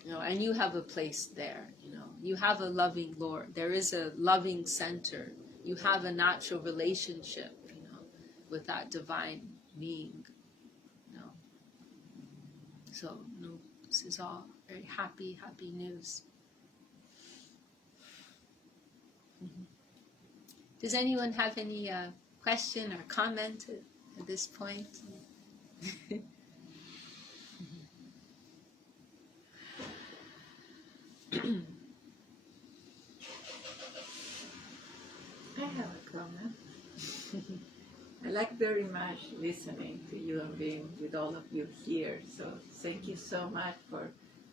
you know, and you have a place there, you know. You have a loving Lord. There is a loving center. You have a natural relationship, you know, with that divine being, you know. So, you know, this is all very happy news. Mm-hmm. Does anyone have any question or comment at this point? I have a comment. I like very much listening to you and being with all of you here. So thank you so much for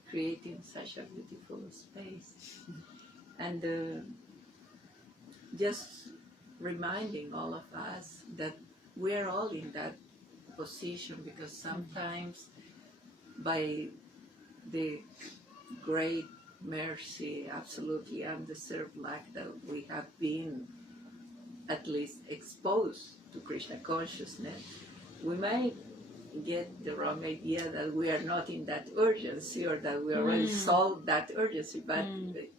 creating such a beautiful space. And just reminding all of us that we're all in that position, because sometimes by the great mercy, absolutely undeserved lack that we have been at least exposed to Krishna consciousness, we might get the wrong idea that we are not in that urgency, or that we already solved that urgency. But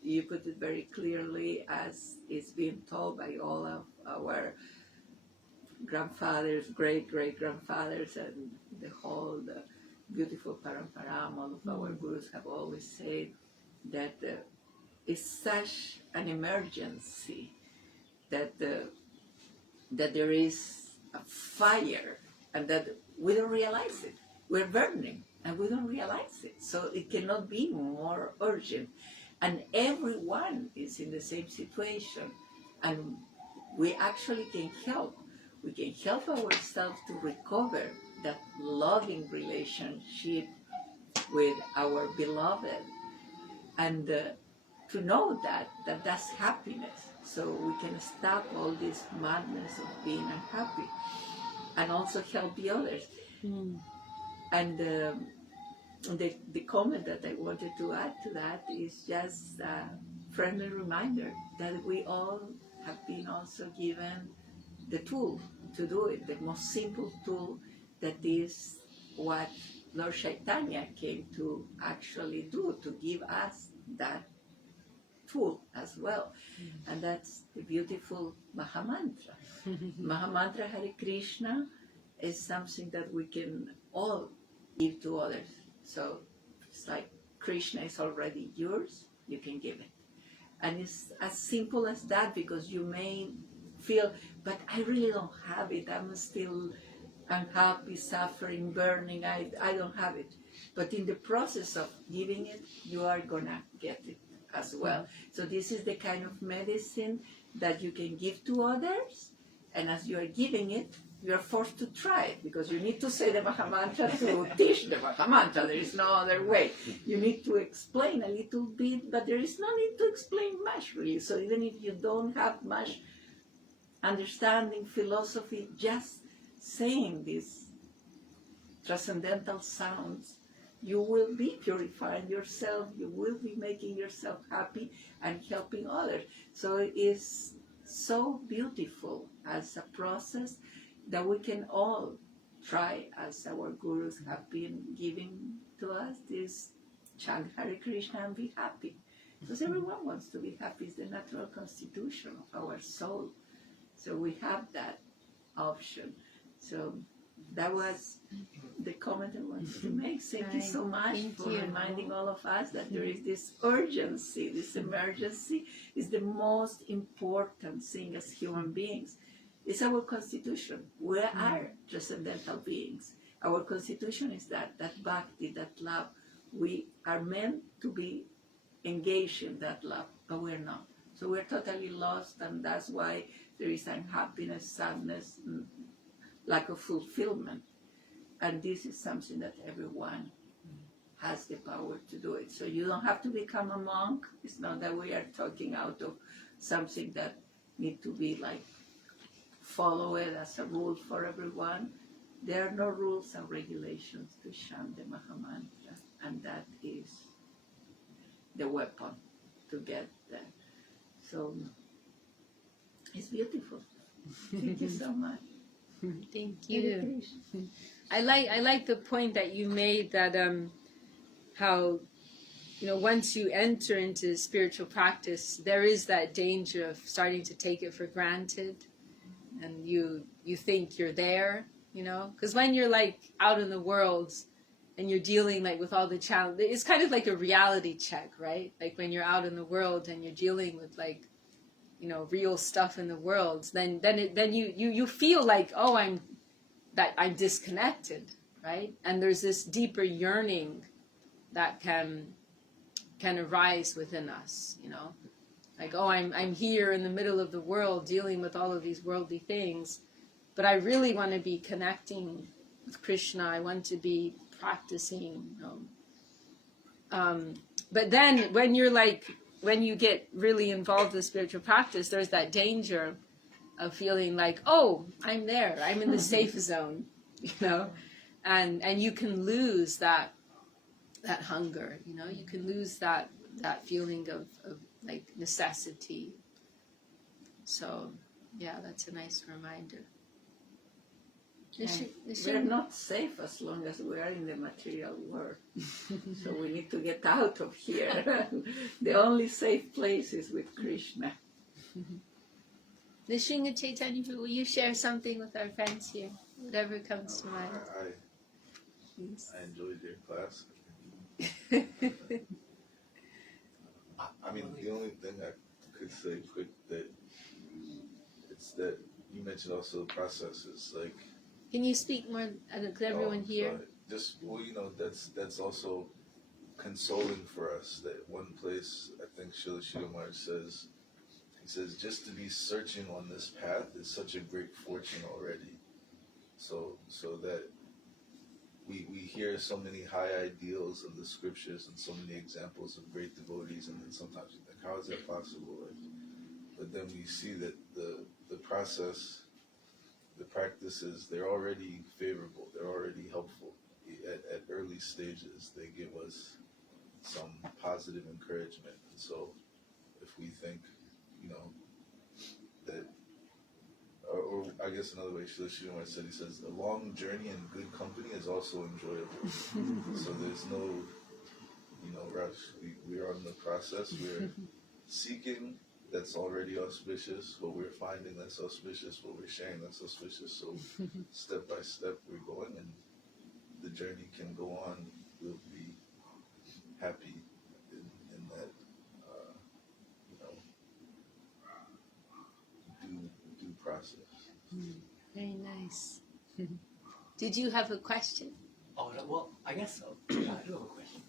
you put it very clearly, as is being told by all of our grandfathers, great-great-grandfathers, and the beautiful paramparam, all of our gurus have always said that it's such an emergency that there is a fire, and that we don't realize it. We're burning and we don't realize it. So it cannot be more urgent. And everyone is in the same situation. And we actually can help. We can help ourselves to recover that loving relationship with our beloved. And to know that that's happiness. So we can stop all this madness of being unhappy, and also help the others. And the comment that I wanted to add to that is just a friendly reminder that we all have been also given the tool to do it, the most simple tool, that is what Lord Chaitanya came to actually do, to give us that tool as well. And that's the beautiful Mahamantra. Mahamantra Hare Krishna is something that we can all give to others. So it's like Krishna is already yours, you can give it. And it's as simple as that, because you may feel, but I really don't have it. I'm still unhappy, suffering, burning. I don't have it. But in the process of giving it, you are going to get it as well. So this is the kind of medicine that you can give to others. And as you are giving it, you are forced to try it, because you need to say the Mahamantra to teach the Mahamantra. There is no other way. You need to explain a little bit, but there is no need to explain much, really. So even if you don't have much understanding, philosophy, just saying these transcendental sounds, you will be purifying yourself, you will be making yourself happy and helping others. So it is so beautiful as a process that we can all try, as our gurus have been giving to us, this chant Hare Krishna and be happy. Because everyone wants to be happy. It's the natural constitution of our soul. So we have that option. So that was the comment I wanted to make. Thank you so much for reminding all of us that there is this urgency, this emergency is the most important thing as human beings. It's our constitution. We are transcendental beings. Our constitution is that bhakti, that love. We are meant to be engaged in that love, but we're not. So we're totally lost, and that's why there is unhappiness, sadness, lack of fulfillment. And this is something that everyone has the power to do it. So you don't have to become a monk. It's not that we are talking out of something that need to be like follow it as a rule for everyone. There are no rules and regulations to chant the Mahamantra, and that is the weapon to get there. So it's beautiful. Thank you so much. Thank you. I like the point that you made, that how, you know, once you enter into spiritual practice, there is that danger of starting to take it for granted, and you think you're there, you know, because when you're like out in the world and you're dealing like with all the challenges, it's kind of like a reality check, right? Like when you're out in the world and you're dealing with like, you know, real stuff in the world, then you feel like, oh, I'm disconnected, right? And there's this deeper yearning that can arise within us, you know, like, oh, I'm here in the middle of the world dealing with all of these worldly things, but I really want to be connecting with Krishna. I want to be practicing. But then when you get really involved in spiritual practice, there's that danger of feeling like, oh, I'm there, I'm in the safe zone, you know, and you can lose that hunger, you know, you can lose that feeling of like necessity. So yeah, that's a nice reminder. We're not safe as long as we are in the material world. So we need to get out of here. The only safe place is with Krishna. Nishinga Chaitanya, will you share something with our friends here? Whatever comes to mind. I enjoyed your class. I mean, the only thing I could say quick, that it's that you mentioned also the process is like. Can you speak more? Could everyone hear? Sorry. Just, well, you know, that's also consoling for us. That one place, I think Srila Sridhar Maharaj says, he says, just to be searching on this path is such a great fortune already. So that we hear so many high ideals in the scriptures and so many examples of great devotees, and then sometimes we think, how is that possible? But then we see that the process, the practices, they're already favorable, they're already helpful. At early stages, they give us some positive encouragement. And so if we think, you know, that, or I guess another way Srila Sridhar said, he says, a long journey in good company is also enjoyable. So there's no, you know, rush. We're on the process, we're seeking that's already auspicious, what we're finding that's auspicious, what we're sharing that's auspicious. So step by step we're going, and the journey can go on. We'll be happy in that Did you have a question? Oh, no, well, I guess so. Yeah, I do have a question.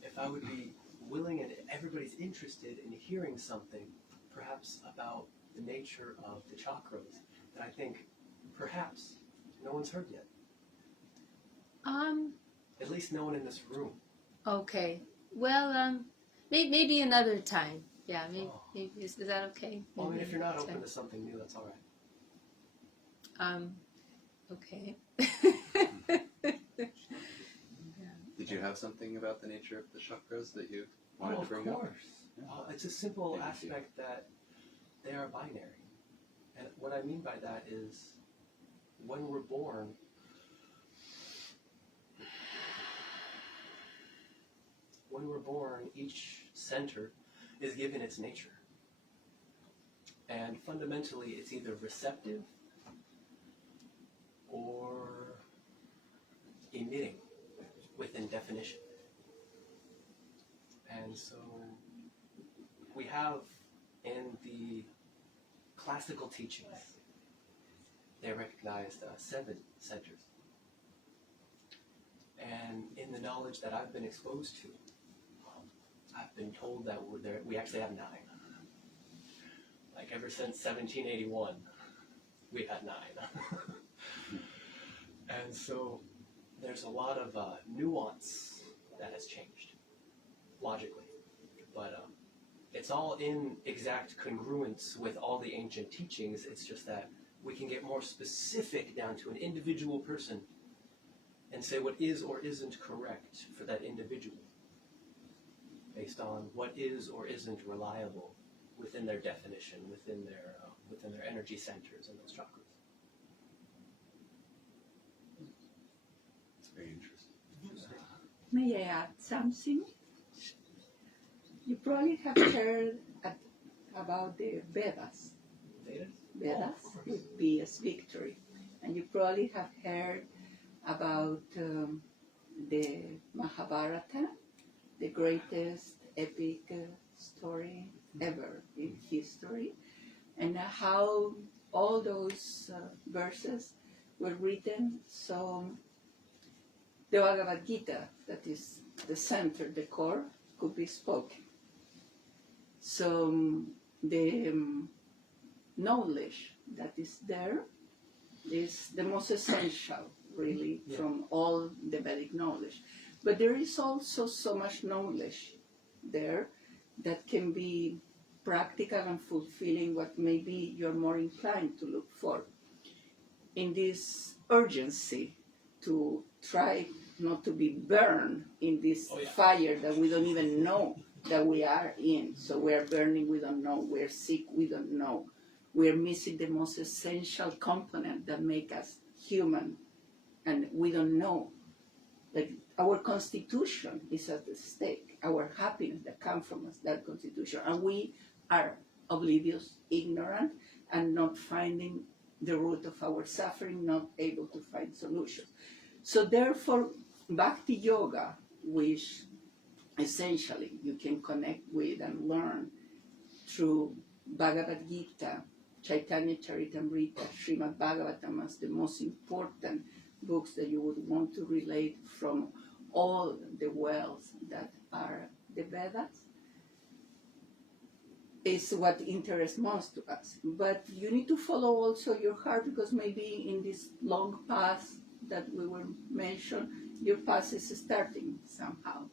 If I would be willing and everybody's interested in hearing something, perhaps about the nature of the chakras, that I think perhaps no one's heard yet. At least no one in this room. Okay. Well, maybe another time. Yeah, maybe is that okay? Well, I mean, if you're not Maybe open to something new, that's all right. Okay. Did you have something about the nature of the chakras that you wanted Oh, to bring of up? course. It's a simple aspect that they are binary. And what I mean by that is when we're born, each center is given its nature. And fundamentally, it's either receptive or emitting within definition. And so we have in the classical teachings, they recognized 7 centers. And in the knowledge that I've been exposed to, I've been told that we actually have 9. Like ever since 1781, we've had 9. And so there's a lot of nuance that has changed, logically. But it's all in exact congruence with all the ancient teachings. It's just that we can get more specific down to an individual person and say what is or isn't correct for that individual based on what is or isn't reliable within their definition, within their energy centers and those chakras. It's very interesting. May I add something? You probably have heard about the Vedas. Vedas with V as victory. And you probably have heard about the Mahabharata, the greatest epic story ever in history, and how all those verses were written so the Bhagavad Gita, that is the center, the core, could be spoken. So the knowledge that is there is the most essential, really, from all the Vedic knowledge. But there is also so much knowledge there that can be practical and fulfilling what maybe you're more inclined to look for. In this urgency to try not to be burned in this fire that we don't even know that we are in. So we're burning, we don't know. We're sick, we don't know. We're missing the most essential component that make us human, and we don't know. Like our constitution is at stake. Our happiness that comes from us, that constitution, and we are oblivious, ignorant, and not finding the root of our suffering, not able to find solutions. So therefore, Bhakti Yoga, which essentially you can connect with and learn through Bhagavad Gita, Chaitanya Charitamrita, Srimad Bhagavatam as the most important books that you would want to relate from all the wells that are the Vedas, is what interests most to us. But you need to follow also your heart, because maybe in this long path that we were mentioned, your path is starting somehow.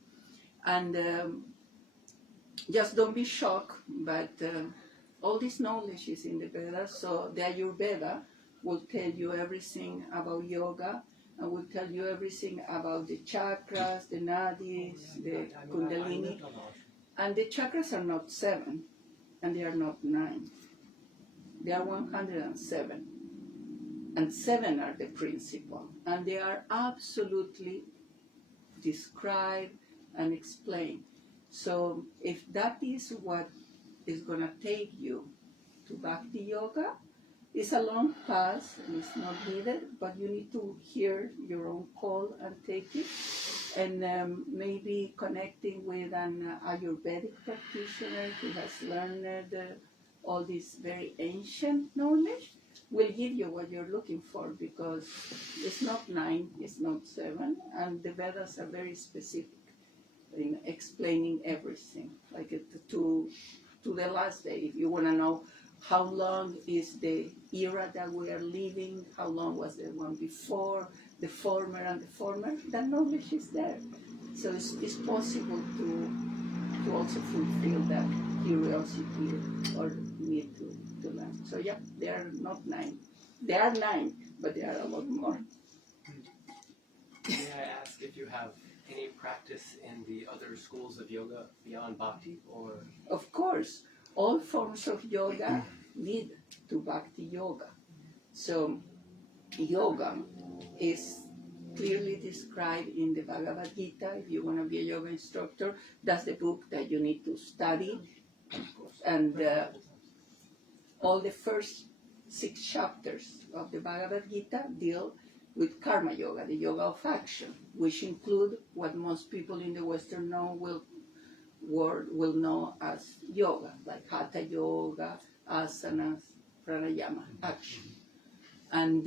And just don't be shocked, but all this knowledge is in the Vedas. So the Ayurveda will tell you everything about yoga, and will tell you everything about the chakras, the nadis, the kundalini. And the chakras are not 7, and they are not 9. They are 107. And 7 are the principal. And they are absolutely described and explained. So if that is what is going to take you to Bhakti Yoga, it's a long path and it's not needed, but you need to hear your own call and take it. And maybe connecting with an Ayurvedic practitioner who has learned all this very ancient knowledge, will give you what you're looking for, because it's not 9, it's not 7, and the Vedas are very specific in explaining everything, like to the last day. If you want to know how long is the era that we are living, how long was the one before, the former and the former, that knowledge is there. So it's possible to also fulfill that curiosity or need to learn. So yeah, they are not 9. They are 9, but they are a lot more. May I ask if you have any practice in the other schools of yoga beyond bhakti, or? Of course, all forms of yoga lead to bhakti yoga. So yoga is clearly described in the Bhagavad Gita. If you want to be a yoga instructor, that's the book that you need to study. And all the first 6 chapters of the Bhagavad Gita deal with karma yoga, the yoga of action, which include what most people in the Western world will know as yoga, like hatha yoga, asanas, pranayama, action. And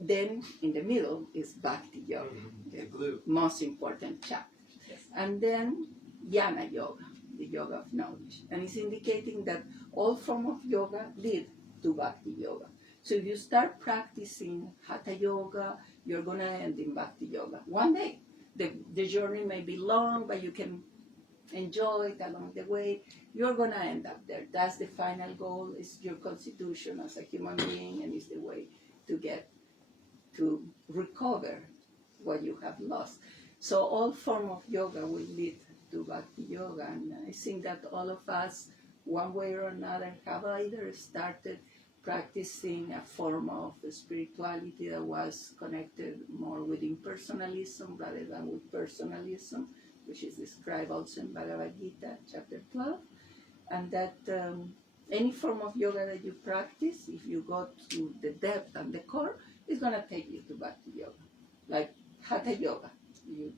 then in the middle is bhakti yoga, the most important chapter. Yes. And then jnana yoga, the yoga of knowledge. And it's indicating that all forms of yoga lead to bhakti yoga. So if you start practicing hatha yoga, you're going to end in bhakti yoga. One day, the journey may be long, but you can enjoy it along the way. You're going to end up there. That's the final goal. It's your constitution as a human being, and it's the way to get to recover what you have lost. So all form of yoga will lead to bhakti yoga, and I think that all of us, one way or another, have either started practicing a form of spirituality that was connected more with impersonalism rather than with personalism, which is described also in Bhagavad Gita, chapter 12, and that any form of yoga that you practice, if you go to the depth and the core, is going to take you to bhakti yoga, like hatha yoga.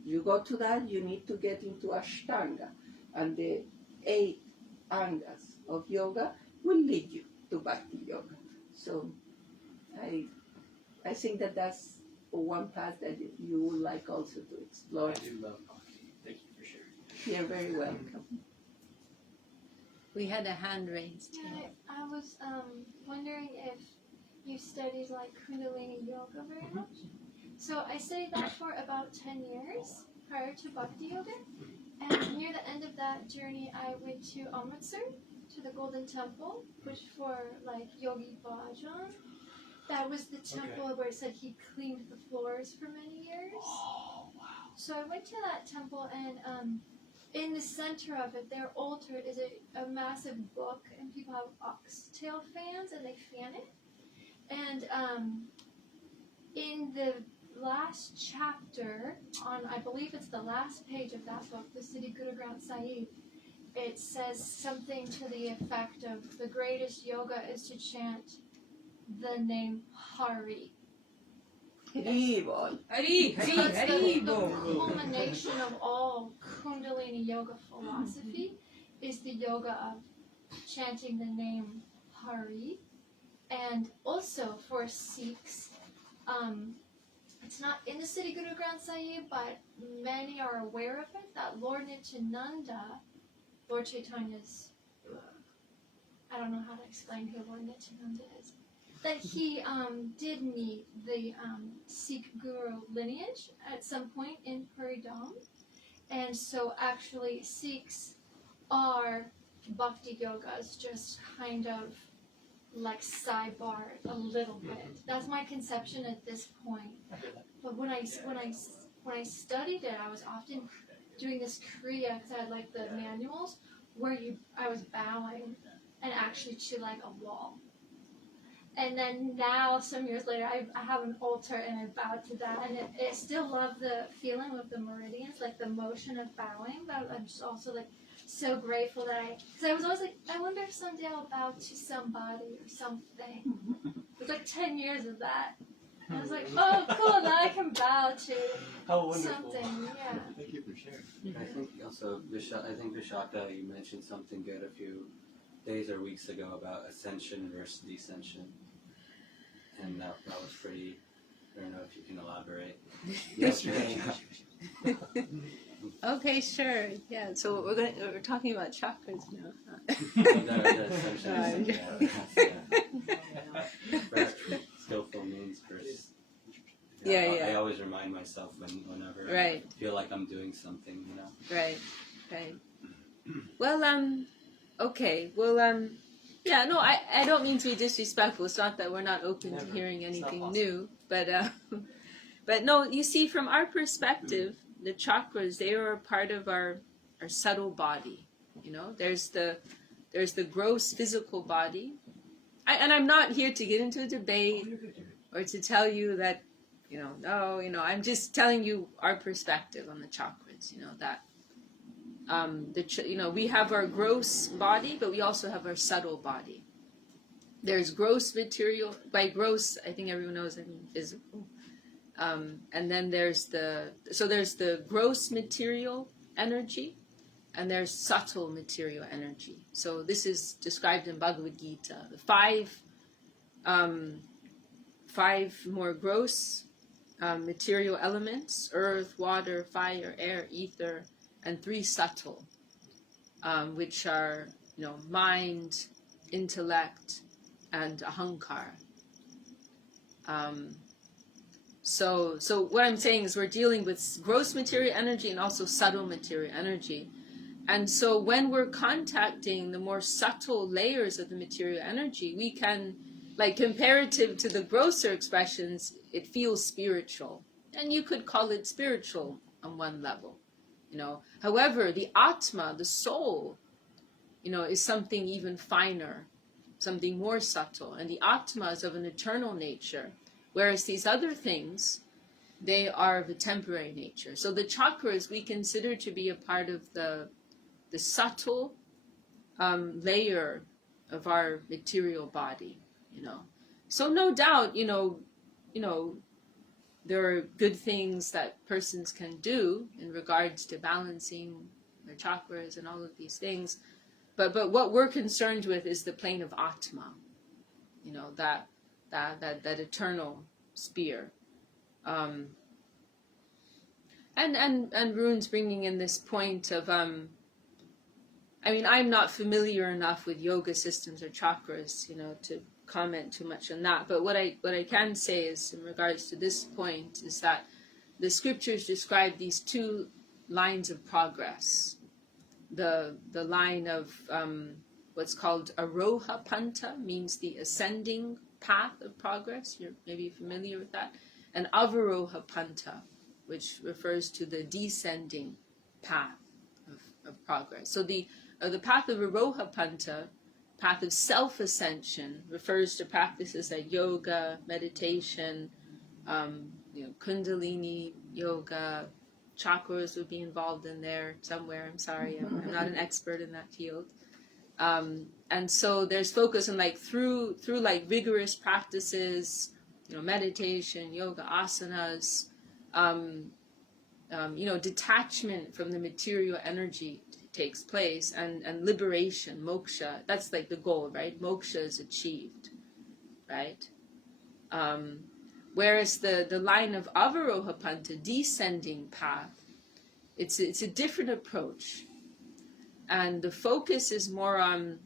You go to that, you need to get into Ashtanga, and the 8 angas of yoga will lead you to bhakti yoga. So I think that that's one path that you would like also to explore. I do love bhakti. Thank you for sharing. You're very welcome. We had a hand raised. Yeah, I was wondering if you studied like Kundalini yoga very much. So I studied that for about 10 years prior to Bhakti Yoga. And near the end of that journey, I went to Amritsar, to the Golden Temple, which for like Yogi Bhajan. That was the temple where it said he cleaned the floors for many years. Oh, wow. So I went to that temple, and in the center of it, their altar is a massive book, and people have oxtail fans, and they fan it. And in the last chapter, on I believe it's the last page of that book, the Siddhi Guru Granth Sahib, it says something to the effect of the greatest yoga is to chant the name Hari. Haribol. Hari, So it's the culmination of all Kundalini yoga philosophy is the yoga of chanting the name Hari. And also for Sikhs, it's not in the Siddhi Guru Granth Sahib, but many are aware of it, that Lord Nityananda, Lord Chaitanya's, I don't know how to explain who Lord Nityananda is, that he did meet the Sikh Guru lineage at some point in Puri Dham. And so actually Sikhs are bhakti yogas, just kind of like sidebar a little bit. That's my conception at this point. But when I studied it, I was often doing this kriya because I had like the manuals where I was bowing and actually to like a wall. And then now, some years later, I have an altar and I bow to that, and I still love the feeling of the meridians, like the motion of bowing. But I'm just also like so grateful that because I was always like, I wonder if someday I'll bow to somebody or something. It's like 10 years of that. And I was like, oh, cool, now I can bow to How wonderful. something. Yeah. Thank you for sharing. I think also, Vishakha, you mentioned something good a few days or weeks ago about ascension versus descension. and that was pretty. I don't know if you can elaborate. Yesterday. Okay, sure. Yeah. So we're talking about chakras now. Skillful means first. Yeah. I always remind myself whenever Right. I feel like I'm doing something, you know. Right. Well, okay. Well, yeah. No, I don't mean to be disrespectful. It's not that we're not open to hearing anything new, but no. You see, from our perspective, the chakras, they are a part of our subtle body. You know, there's the gross physical body, and I'm not here to get into a debate or to tell you that, I'm just telling you our perspective on the chakras. You know that we have our gross body, but we also have our subtle body. There's gross material. By gross, I think everyone knows I mean physical. And then there's the gross material energy, and there's subtle material energy. So this is described in Bhagavad Gita. The five more gross material elements: earth, water, fire, air, ether, and 3 subtle, which are mind, intellect, and ahankar. So what I'm saying is we're dealing with gross material energy and also subtle material energy. And so when we're contacting the more subtle layers of the material energy, we can, like, comparative to the grosser expressions, it feels spiritual. And you could call it spiritual on one level. However, the Atma, the soul, is something even finer, something more subtle. And the Atma is of an eternal nature. Whereas these other things, they are of a temporary nature. So the chakras we consider to be a part of the subtle layer of our material body, So no doubt, there are good things that persons can do in regards to balancing their chakras and all of these things. But what we're concerned with is the plane of Atma, that eternal sphere. And Rune's bringing in this point of, I'm not familiar enough with yoga systems or chakras, to comment too much on that. But what I can say is, in regards to this point, is that the scriptures describe these 2 lines of progress. The line of what's called Aroha Panta, means the ascending path of progress. You're maybe familiar with that. And Avaroha Panta, which refers to the descending path of progress. So the path of Aroha Panta, path of self-ascension, refers to practices like yoga, meditation, Kundalini yoga. Chakras would be involved in there somewhere. I'm sorry, I'm not an expert in that field. And so there's focus on through vigorous practices, meditation, yoga, asanas, detachment from the material energy takes place, and liberation, moksha. That's like the goal, right? Moksha is achieved, right? Whereas the line of Avaroha Panta, descending path, it's a different approach. And the focus is more on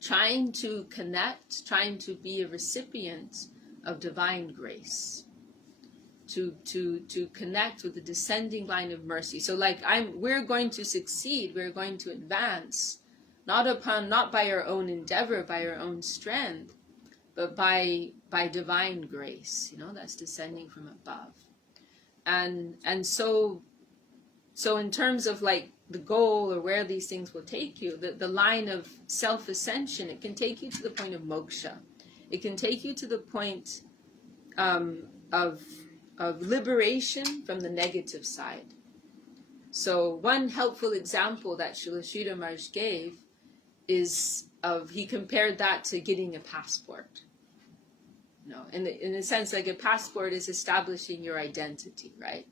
trying to connect, trying to be a recipient of divine grace, to connect with the descending line of mercy. So we're going to succeed, we're going to advance, not by our own endeavor, by our own strength, but by divine grace, that's descending from above. And so in terms of the goal or where these things will take you, the line of self-ascension, it can take you to the point of moksha. It can take you to the point of liberation from the negative side. So one helpful example that Srila Sridhar Maharaj gave is he compared that to getting a passport. In a sense, like a passport is establishing your identity, right?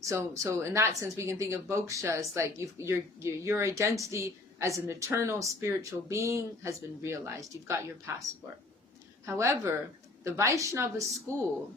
So in that sense, we can think of moksha as your identity as an eternal spiritual being has been realized. You've got your passport. However, the Vaishnava school,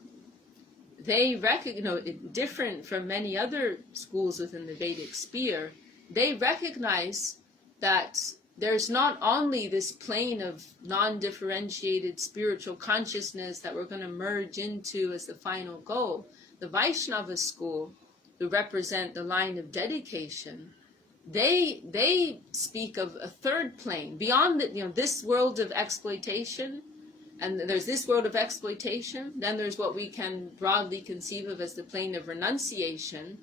they recognize, different from many other schools within the Vedic sphere, they recognize that there's not only this plane of non-differentiated spiritual consciousness that we're going to merge into as the final goal. The Vaishnava school, who represent the line of dedication, they speak of a third plane beyond this world of exploitation. And there's this world of exploitation. Then there's what we can broadly conceive of as the plane of renunciation,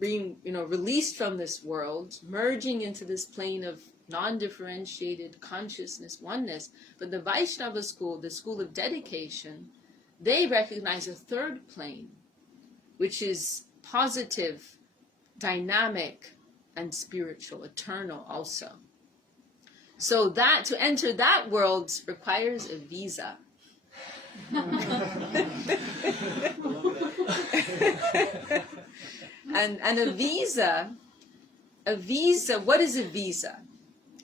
being released from this world, merging into this plane of non-differentiated consciousness, oneness. But the Vaishnava school, the school of dedication, they recognize a third plane, which is positive, dynamic, and spiritual, eternal also. So that to enter that world requires a visa. And a visa, what is a visa?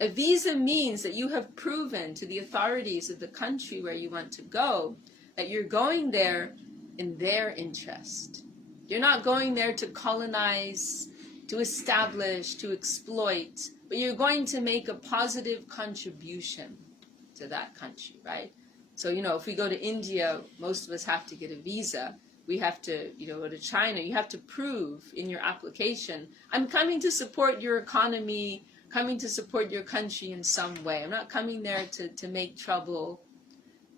A visa means that you have proven to the authorities of the country where you want to go that you're going there in their interest. You're not going there to colonize, to establish, to exploit, but you're going to make a positive contribution to that country, right? So, if we go to India, most of us have to get a visa. We have to, go to China. You have to prove in your application, I'm coming to support your economy, coming to support your country in some way. I'm not coming there to make trouble.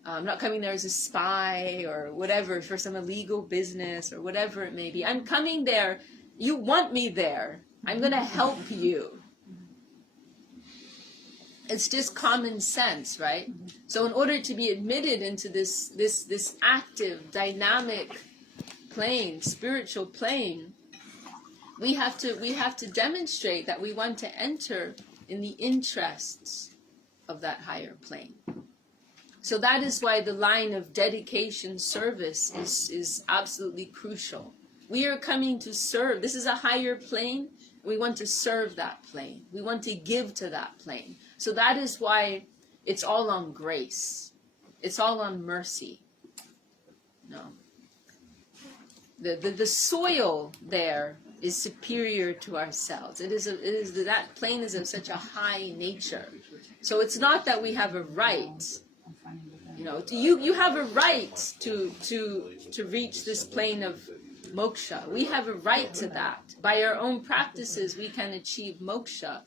I'm not coming there as a spy or whatever for some illegal business or whatever it may be. I'm coming there. You want me there. I'm going to help you. It's just common sense, right? So in order to be admitted into this active, dynamic plane, spiritual plane, we have to demonstrate that we want to enter in the interests of that higher plane. So that is why the line of dedication service is absolutely crucial. We are coming to serve. This is a higher plane. We want to serve that plane. We want to give to that plane. So that is why it's all on grace. It's all on mercy. No. The soil there is superior to ourselves. That plane is of such a high nature. So it's not that we have a right. You have a right to reach this plane of moksha. We have a right to that. By our own practices, we can achieve moksha.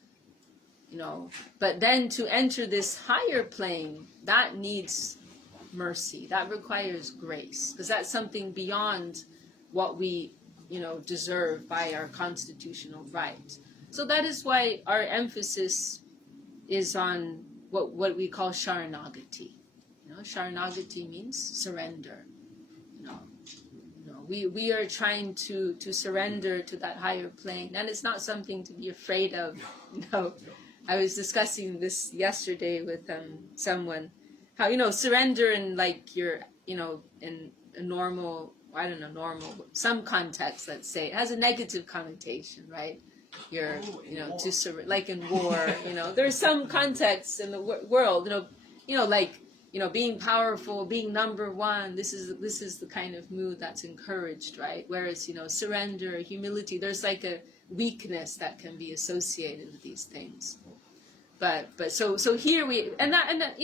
But then to enter this higher plane, that needs mercy. That requires grace, because that's something beyond what we, deserve by our constitutional right. So that is why our emphasis is on what we call sharanagati. Sharanagati means surrender. We are trying to surrender to that higher plane, and it's not something to be afraid of. I was discussing this yesterday with someone, how surrender in in a normal, some context, let's say, it has a negative connotation, right? To surrender, like in war, there's some contexts in the world, being powerful, being number one. This is the kind of mood that's encouraged, right? Whereas surrender, humility, there's like a weakness that can be associated with these things. But so here we and that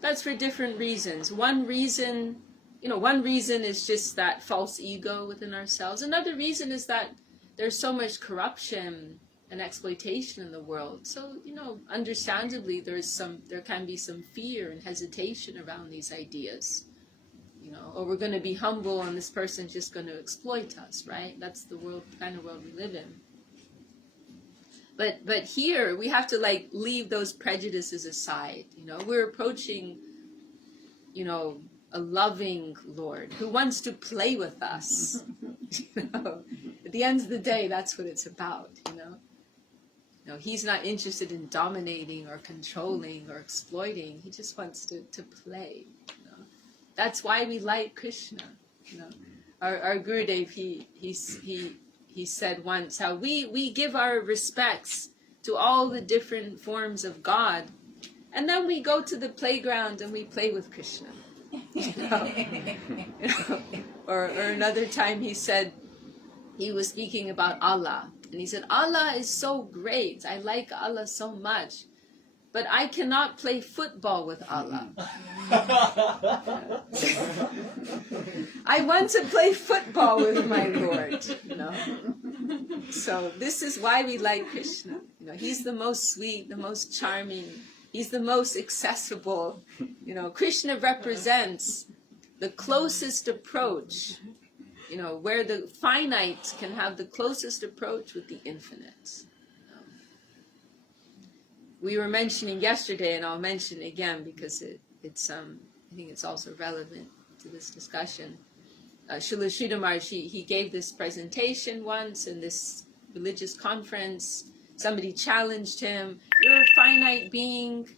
that's for different reasons. One reason is just that false ego within ourselves. Another reason is that there's so much corruption and exploitation in the world. So, understandably there can be some fear and hesitation around these ideas. Or we're going to be humble and this person's just going to exploit us, right? That's the kind of world we live in. But here we have to leave those prejudices aside. We're approaching, a loving Lord who wants to play with us. At the end of the day, that's what it's about. He's not interested in dominating or controlling or exploiting. He just wants to play. That's why we like Krishna. Our Gurudev, he said once how we give our respects to all the different forms of God, and then we go to the playground and we play with Krishna. Or another time he said, he was speaking about Allah, and he said, Allah is so great, I like Allah so much, but I cannot play football with Allah. I want to play football with my Lord, you know. So this is why we like Krishna. You know, he's the most sweet, the most charming, he's the most accessible. You know, Krishna represents the closest approach, you know, where the finite can have the closest approach with the infinite. We were mentioning yesterday, and I'll mention it again because it's I think it's also relevant to this discussion. Srila Sridhar Maharaj, he gave this presentation once in this religious conference. Somebody challenged him, you're a finite being,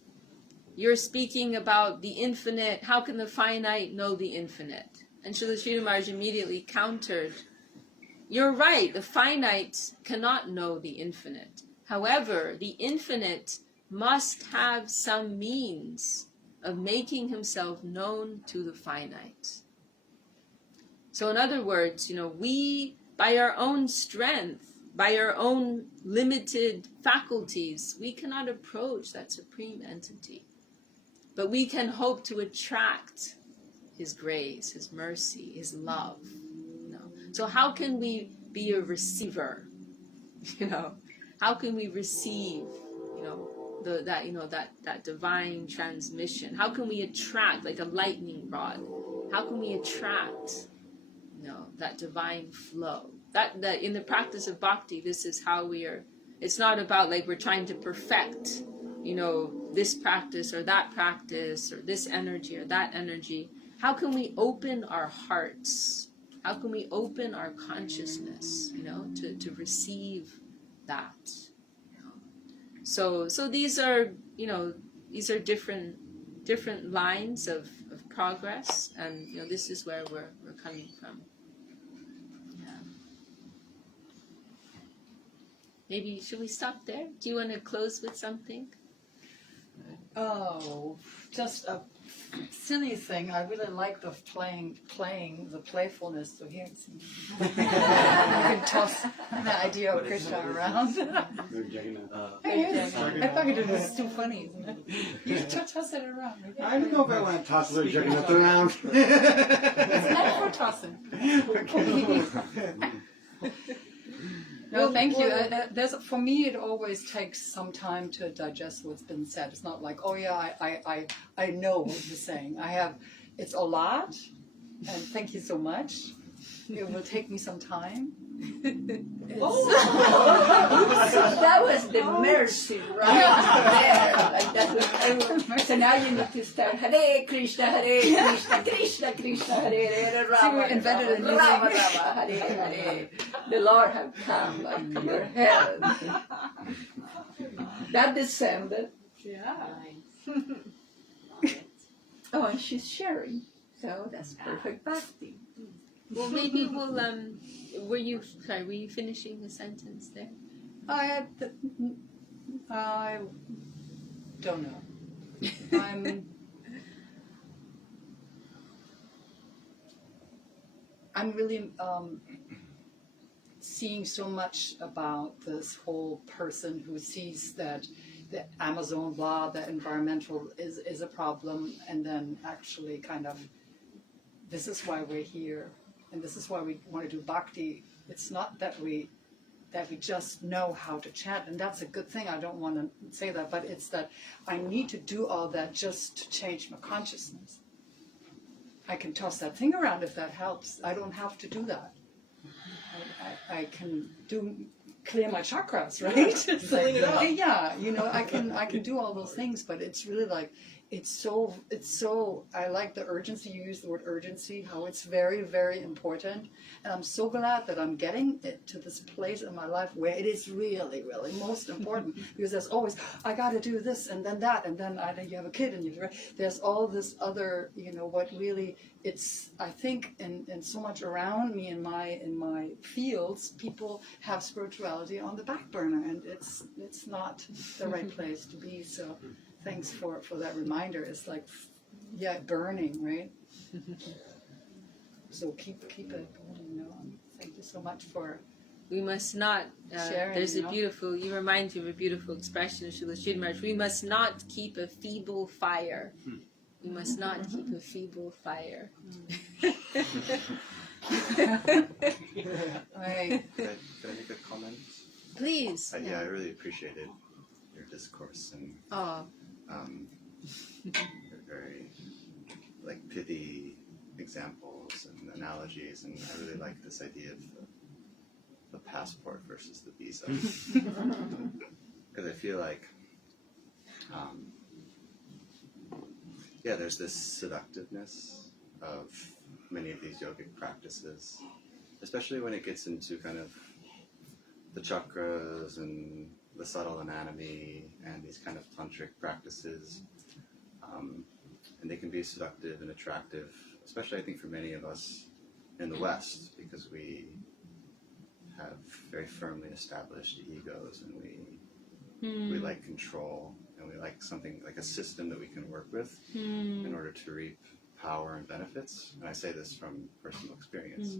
you're speaking about the infinite, how can the finite know the infinite? And Srila Sridhar Maharaj immediately countered, you're right, the finite cannot know the infinite. However, the infinite must have some means of making himself known to the finite. So in other words, you know, we, by our own strength, by our own limited faculties, we cannot approach that supreme entity. But we can hope to attract his grace, his mercy, his love. You know? So how can we be a receiver? You know, how can we receive, you know, that divine transmission? How can we attract, like a lightning rod? How can we attract, you know, that divine flow? That in the practice of bhakti, this is how we are. It's not about like we're trying to perfect, you know, this practice or that practice or this energy or that energy. How can we open our hearts? How can we open our consciousness, you know, to receive that? So these are, you know, these are different lines of progress, and you know, this is where we're coming from. Yeah. Maybe should we stop there? Do you want to close with something? Oh, just a silly thing. I really like the playing, the playfulness. So here, you can toss the idea of Krishna around. I thought it was too funny. You toss it around. I don't know if I want to toss Lord Jagannath around. It's not for tossing. No, thank you. For me, it always takes some time to digest what's been said. It's not like, oh yeah, I know what you're saying. It's a lot, and thank you so much. It will take me some time. That was the mercy right there. So now you need to start Hare Krishna, Krishna Krishna, Hare Rama. See, we invented a new Rama, Rama, Hare Hare. The Lord have come like your head. That descended. Yeah. Oh, and she's sharing. So that's perfect bhakti. Well, maybe we'll. Were you finishing the sentence there? I don't know. I'm really seeing so much about this whole person who sees that the Amazon blah, the environmental is a problem, and then actually kind of, this is why we're here, and this is why we want to do bhakti. It's not that we just know how to chant, and that's a good thing. I don't want to say that, but it's that I need to do all that just to change my consciousness. I can toss that thing around if that helps. I don't have to do that. I can clear my chakras, right? It's like, yeah, you know, I can do all those things, but it's really like, it's so, I like the urgency, you use the word urgency, how it's very, very important. And I'm so glad that I'm getting it to this place in my life where it is really, really most important. Because there's always, I got to do this and then that, and then you have a kid and there's all this other, you know, what really, it's, I think, and so much around me in my fields, people have spirituality on the back burner, and it's not the right place to be. So thanks for that reminder. It's like, Yeah, burning, right? So keep it burning, you know. Thank you so much for We must not, sharing. there's you a know? beautiful, you remind me of a beautiful expression of Srila Sridhar Maharaj. We must not keep a feeble fire. We must not keep a feeble fire. Right. Could I make a comment? Please. Yeah, I really appreciated your discourse and Oh, very like pithy examples and analogies, and I really like this idea of the passport versus the visa, because I feel like there's this seductiveness of many of these yogic practices, especially when it gets into kind of the chakras and the subtle anatomy and these kind of tantric practices. And they can be seductive and attractive, especially I think for many of us in the West, because we have very firmly established egos, and we like control, and we like something like a system that we can work with in order to reap power and benefits. And I say this from personal experience.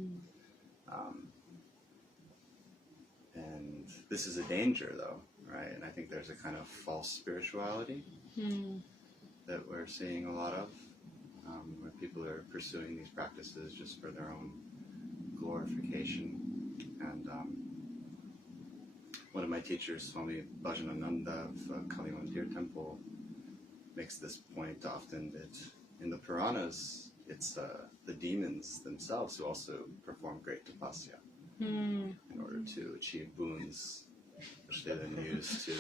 And this is a danger, though, right? And I think there's a kind of false spirituality that we're seeing a lot of, where people are pursuing these practices just for their own glorification. And one of my teachers, Swami Bhajanananda of Kali Mandir Temple, makes this point often that in the Puranas, it's the demons themselves who also perform great tapasya in order to achieve boons, which they then use to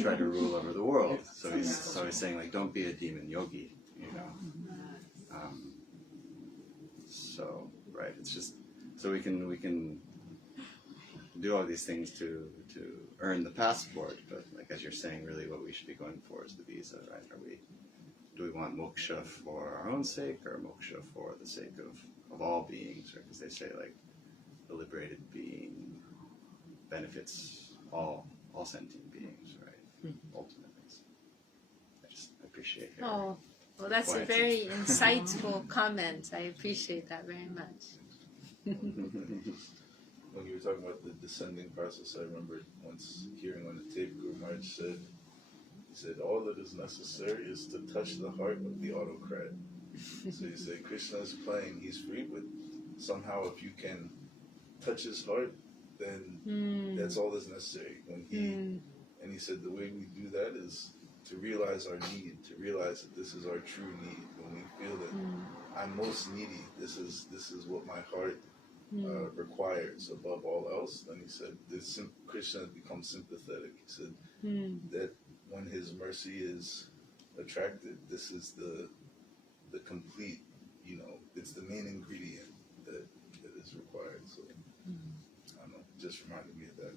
try to rule over the world. So he's saying, like, don't be a demon yogi, you know. So right, it's just so we can do all these things to earn the passport, but like as you're saying, really what we should be going for is the visa, right? Do we want moksha for our own sake, or moksha for the sake of all beings? Right? Because they say like the liberated being benefits all sentient beings, right? Ultimately. So I appreciate your well, that's a points. very insightful comment. I appreciate that very much. When you were talking about the descending process, I remember once hearing on the tape, Guru Maharaj said, all that is necessary is to touch the heart of the autocrat. So he said, Krishna is playing, he's free, but somehow if you can touch his heart, then that's all that's necessary. And he said the way we do that is to realize our need, to realize that this is our true need. When we feel that I'm most needy, this is what my heart requires above all else, then he said Krishna has become sympathetic. He said that when his mercy is attracted, this is the complete, it's the main ingredient that is required. So I don't know, just reminded me of that.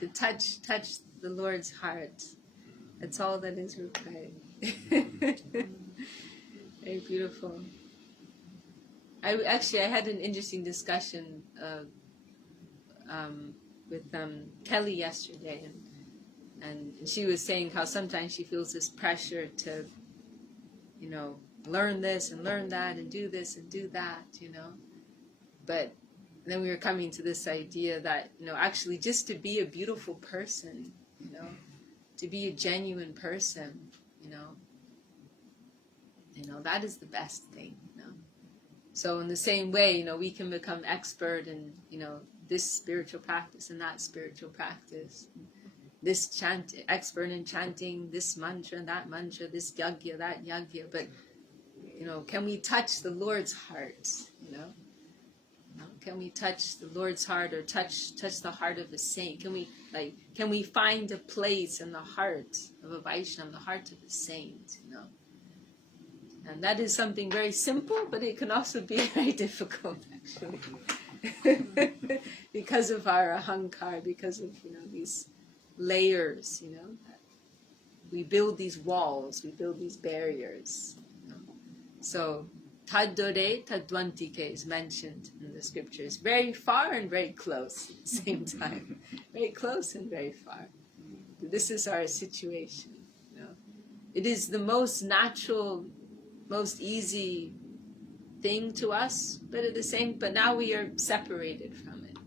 To touch the Lord's heart. That's all that is required. Very beautiful. I had an interesting discussion with Kelly yesterday, and she was saying how sometimes she feels this pressure to, learn this and learn that and do this and do that, But then we were coming to this idea that, actually just to be a beautiful person, to be a genuine person, that is the best thing, So in the same way, we can become expert in, this spiritual practice and that spiritual practice. This expert in chanting this mantra, that mantra, this yagya, that yagya. But, can we touch the Lord's heart, Can we touch the Lord's heart, or touch the heart of a saint? Can we find a place in the heart of a Vaishnava, the heart of a saint, And that is something very simple, but it can also be very difficult, actually. Because of our ahankar, because of, these layers, we build these walls, we build these barriers. So, Taddore Tadvantike is mentioned in the scriptures. Very far and very close at the same time. Very close and very far. This is our situation. It is the most natural most easy thing to us, but now we are separated from it,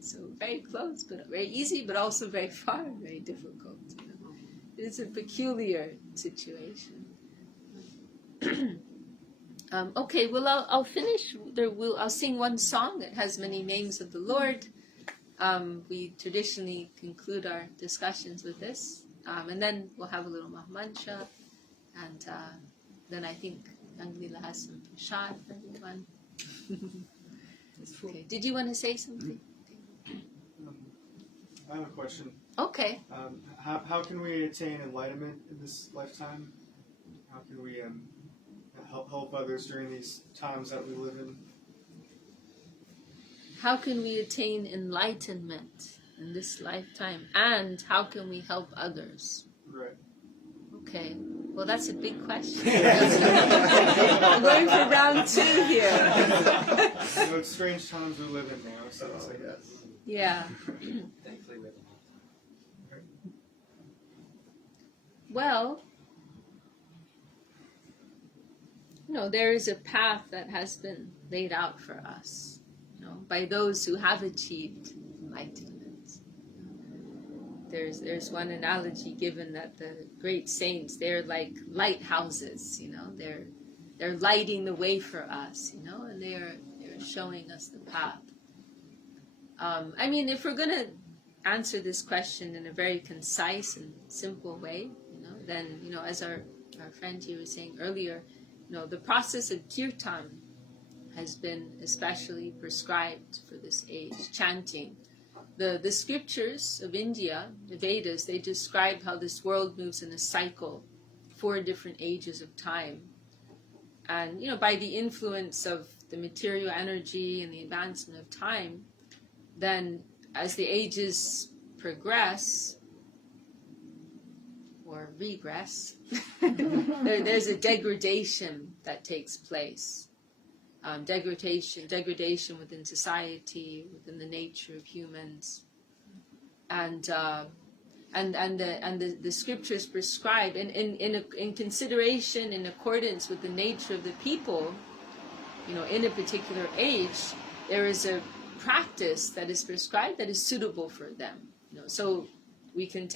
so very close, but very easy, but also very far, very difficult, It's a peculiar situation. Okay, well, I'll finish. I'll sing one song that has many names of the Lord. We traditionally conclude our discussions with this, and then we'll have a little Mahamantra, and then I think Anglila has some prashad for everyone. Okay. Did you want to say something? I have a question. Okay. How can we attain enlightenment in this lifetime? How can we help others during these times that we live in? How can we attain enlightenment in this lifetime? And how can we help others? Right. Okay. Well, that's a big question. I'm going for round 2 here. It's strange times we live in now, so it's like that. Yeah. Thankfully, we have Well, there is a path that has been laid out for us, by those who have achieved enlightenment. There's one analogy given that the great saints, they're like lighthouses, they're lighting the way for us, and they're showing us the path. If we're going to answer this question in a very concise and simple way, then, as our friend here was saying earlier, the process of kirtan has been especially prescribed for this age, chanting. The scriptures of India, the Vedas, they describe how this world moves in a cycle, 4 different ages of time. And, by the influence of the material energy and the advancement of time, then as the ages progress, or regress, there's a degradation that takes place. Degradation within society, within the nature of humans, and the scriptures prescribe, in consideration, in accordance with the nature of the people, in a particular age, there is a practice that is prescribed that is suitable for them. So we can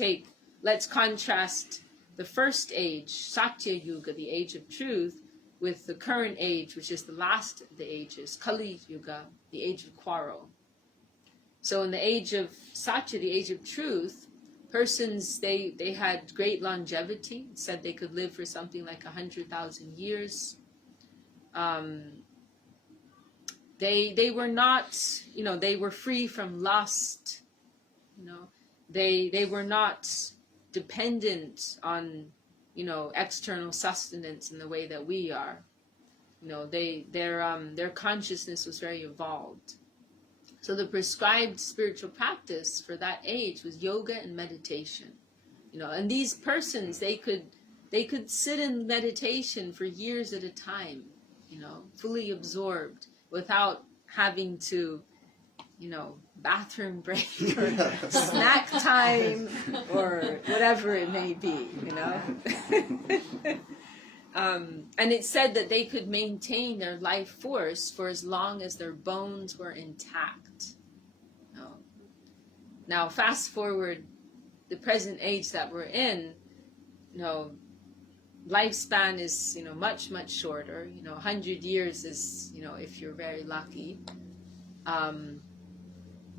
let's contrast the first age, Satya Yuga, the age of truth, with the current age, which is the last of the ages, Kali Yuga, the age of quarrel. So in the age of Satya, the age of truth, persons, they had great longevity. It said they could live for something like 100,000 years. They were not, they were free from lust. They were not dependent on, external sustenance in the way that we are. Their consciousness was very evolved. So the prescribed spiritual practice for that age was yoga and meditation. And these persons, they could sit in meditation for years at a time, fully absorbed, without having to, bathroom break or snack time or whatever it may be, And it said that they could maintain their life force for as long as their bones were intact. Now, fast forward the present age that we're in, lifespan is, much, much shorter. 100 years is, if you're very lucky.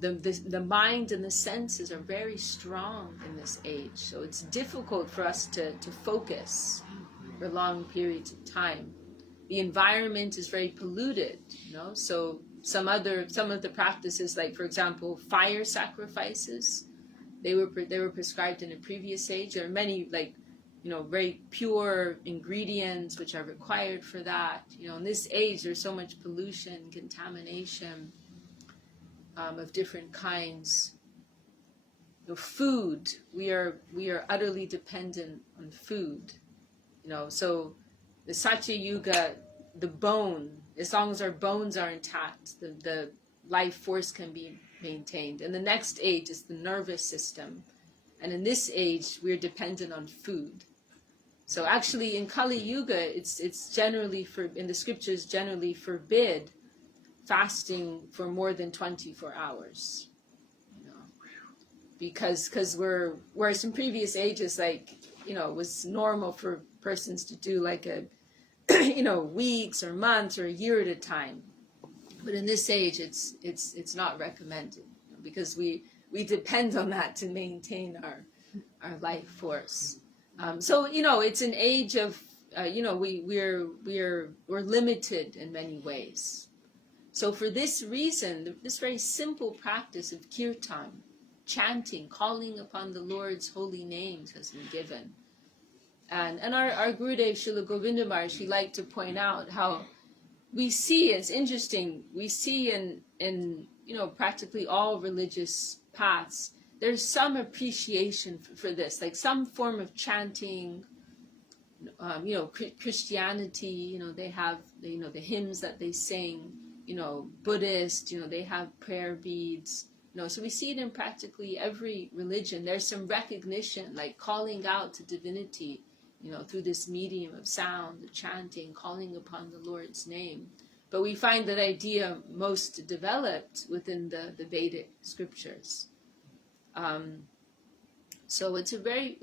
The mind and the senses are very strong in this age, so it's difficult for us to focus for long periods of time. The environment is very polluted, so some of the practices, like for example fire sacrifices, they were prescribed in a previous age. There are many very pure ingredients which are required for that. In this age there's so much pollution, contamination of different kinds. Food, we are utterly dependent on food. So the Satya Yuga, the bone, as long as our bones are intact, the life force can be maintained. And the next age is the nervous system. And in this age, we're dependent on food. So actually in Kali Yuga, it's generally in the scriptures generally forbid fasting for more than 24 hours. Because whereas in previous ages, like, it was normal for persons to do like a, weeks or months or a year at a time. But in this age, it's not recommended, because we depend on that to maintain our life force. So it's an age of we're limited in many ways. So for this reason, this very simple practice of kirtan, chanting, calling upon the Lord's holy names, has been given. And our Gurudev Srila Govinda Maharaj, he liked to point out how we see, it's interesting, we see in practically all religious paths, there's some appreciation for this, like some form of chanting. Christianity, they have the hymns that they sing. Buddhist, they have prayer beads. So we see it in practically every religion. There's some recognition, like calling out to divinity, through this medium of sound, the chanting, calling upon the Lord's name. But we find that idea most developed within the Vedic scriptures. So it's a very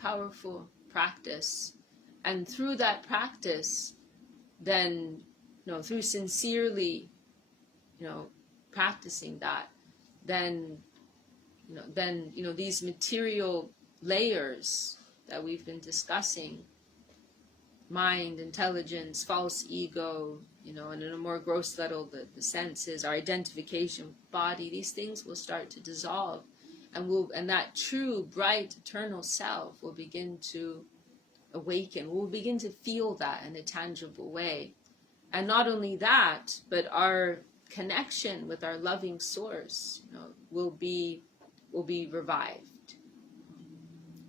powerful practice, and through that practice, then through sincerely, practicing that, then these material layers that we've been discussing, mind, intelligence, false ego, and in a more gross level, the senses, our identification with body, these things will start to dissolve, and that true, bright, eternal self will begin to awaken. We'll begin to feel that in a tangible way. And not only that, but our connection with our loving source, will be revived.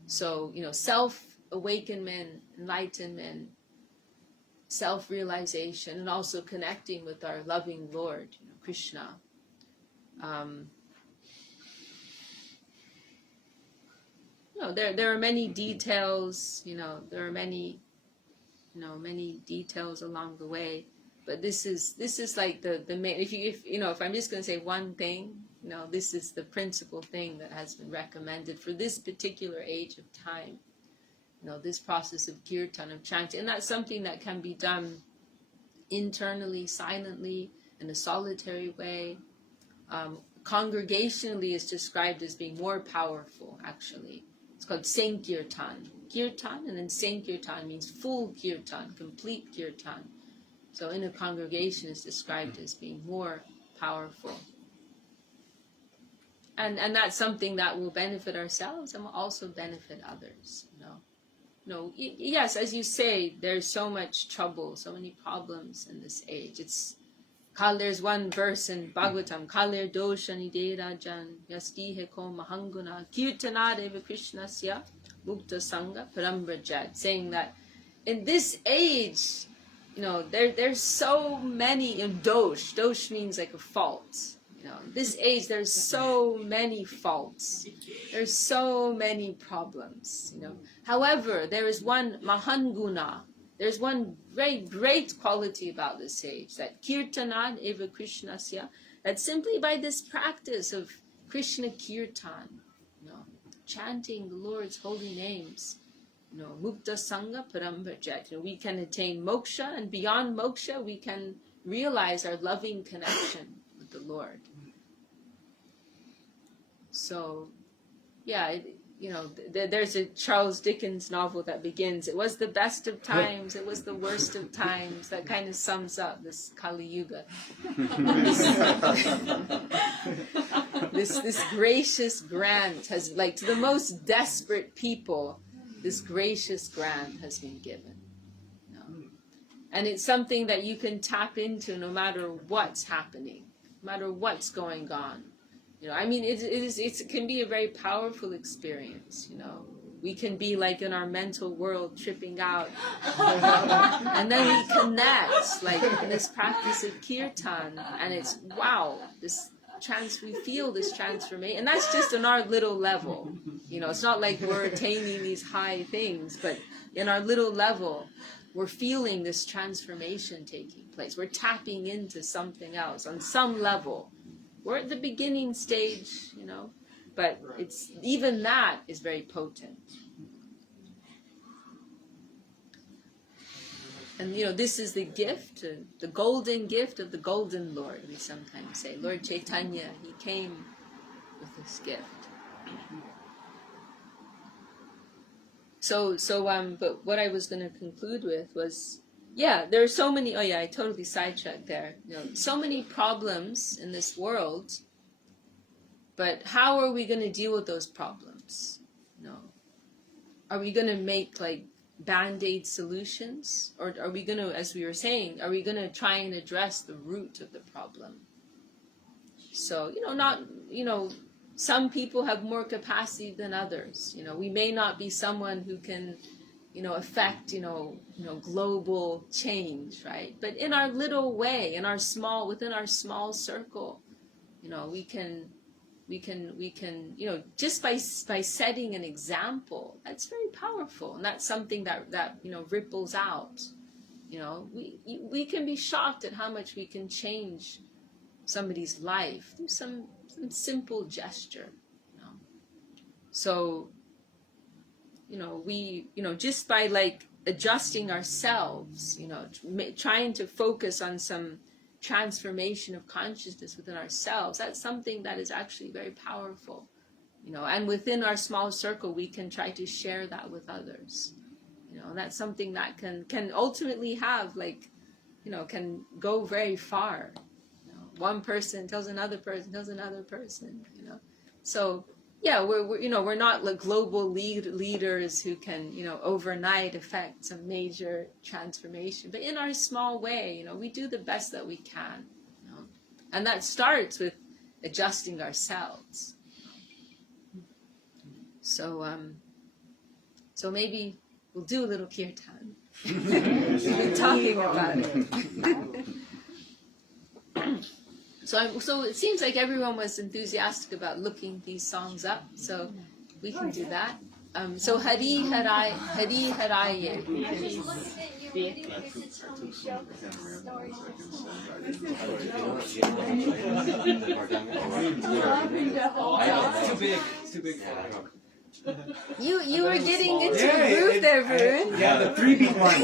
So, self-awakenment, enlightenment, self-realization, and also connecting with our loving Lord, Krishna. There are many details, there are many details along the way. But this is like the main. If I'm just going to say one thing, this is the principal thing that has been recommended for this particular age of time. This process of kirtan, of chanting, and that's something that can be done internally, silently, in a solitary way. Congregationally is described as being more powerful. Actually, it's called Sankirtan. Kirtan, and then Sankirtan means full kirtan, complete kirtan. So in a congregation is described as being more powerful. And that's something that will benefit ourselves and will also benefit others. Yes, as you say, there's so much trouble, so many problems in this age. There's one verse in Bhagavatam, Kalir doshani derajan yastihe ko mahanguna kirtanadeva krishnasya mukta sangha parambrajad, saying that in this age, there's so many, dosh means like a fault. This age, there's so many faults. There's so many problems. However, there is one mahanguna. There's one very great quality about this age, that kirtanad eva krishnasya, that simply by this practice of Krishna kirtan, chanting the Lord's holy names, mukta sangha parambrajat, we can attain moksha, and beyond moksha, we can realize our loving connection with the Lord. So, there's a Charles Dickens novel that begins, it was the best of times, it was the worst of times. That kind of sums up this Kali Yuga. This gracious grant has, like, to the most desperate people, this gracious grant has been given. And it's something that you can tap into no matter what's happening, no matter what's going on. It can be a very powerful experience, We can be like in our mental world tripping out. And then we connect, like in this practice of kirtan, and it's, wow, we feel this transformation. And that's just on our little level. You know, it's not like we're attaining these high things, but in our little level, we're feeling this transformation taking place. We're tapping into something else on some level. We're at the beginning stage, you know, but it's even that is very potent. And you know, this is the gift, the golden gift of the golden Lord, we sometimes say. Lord Chaitanya, he came with this gift. But what I was going to conclude with was, yeah, there are so many, oh yeah, I totally sidetracked there. You know, so many problems in this world, but how are we going to deal with those problems? You know, are we going to make like Band-Aid solutions? Or are we going to, as we were saying, are we going to try and address the root of the problem? So, you know, not, you know, some people have more capacity than others. You know, we may not be someone who can, you know, affect, you know, global change, right? But in our little way, within our small circle, you know, we can, you know, just by setting an example, that's very powerful, and that's something that you know ripples out. You know, we can be shocked at how much we can change somebody's life through some simple gesture. You know, so you know just by like adjusting ourselves, you know, trying to focus on some transformation of consciousness within ourselves, that's something that is actually very powerful, you know, and within our small circle we can try to share that with others, you know, and that's something that can ultimately have like, you know, can go very far. You know, one person tells another person, you know, so yeah, we're you know, we're not like global leaders who can, you know, overnight affect some major transformation, but in our small way, you know, we do the best that we can, you know, and that starts with adjusting ourselves. So so maybe we'll do a little kirtan. We've been talking about it. So it seems like everyone was enthusiastic about looking these songs up, so we can do that. So Hari Harai, Hari Haraye. I just looked at your video to tell me stories. It's too big for me. You were getting into the groove there, Varun. Yeah, the 3-beat one.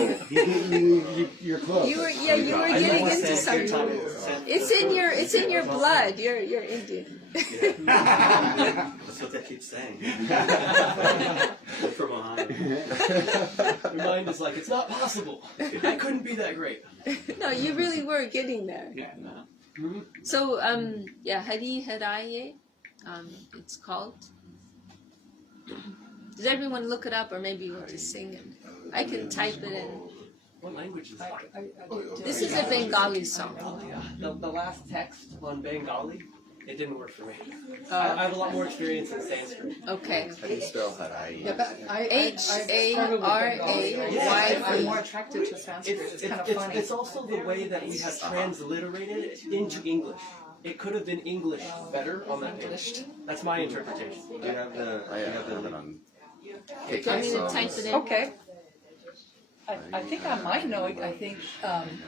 You're close. You were getting into something. It's in your blood. You're Indian. That's what they keep saying. For Mohammed. Your mind is like, it's not possible. I couldn't be that great. No, you really were getting there. Yeah. So yeah, Hari Haraye, it's called. Does everyone look it up, or maybe you want to sing it? I can type it in. What language is it? This is a Bengali song. The last text on Bengali, it didn't work for me. I have a lot more experience in Sanskrit. Okay. How do you spell Harai? Yeah, but H-A-R-A-Y. I'm more attracted to Sanskrit. It's kind of funny. It's also the way that we have transliterated it into English. It could have been English better on that page. That's my interpretation. Do you have the on Do you want me to type it in? Okay. I think I might know it. I think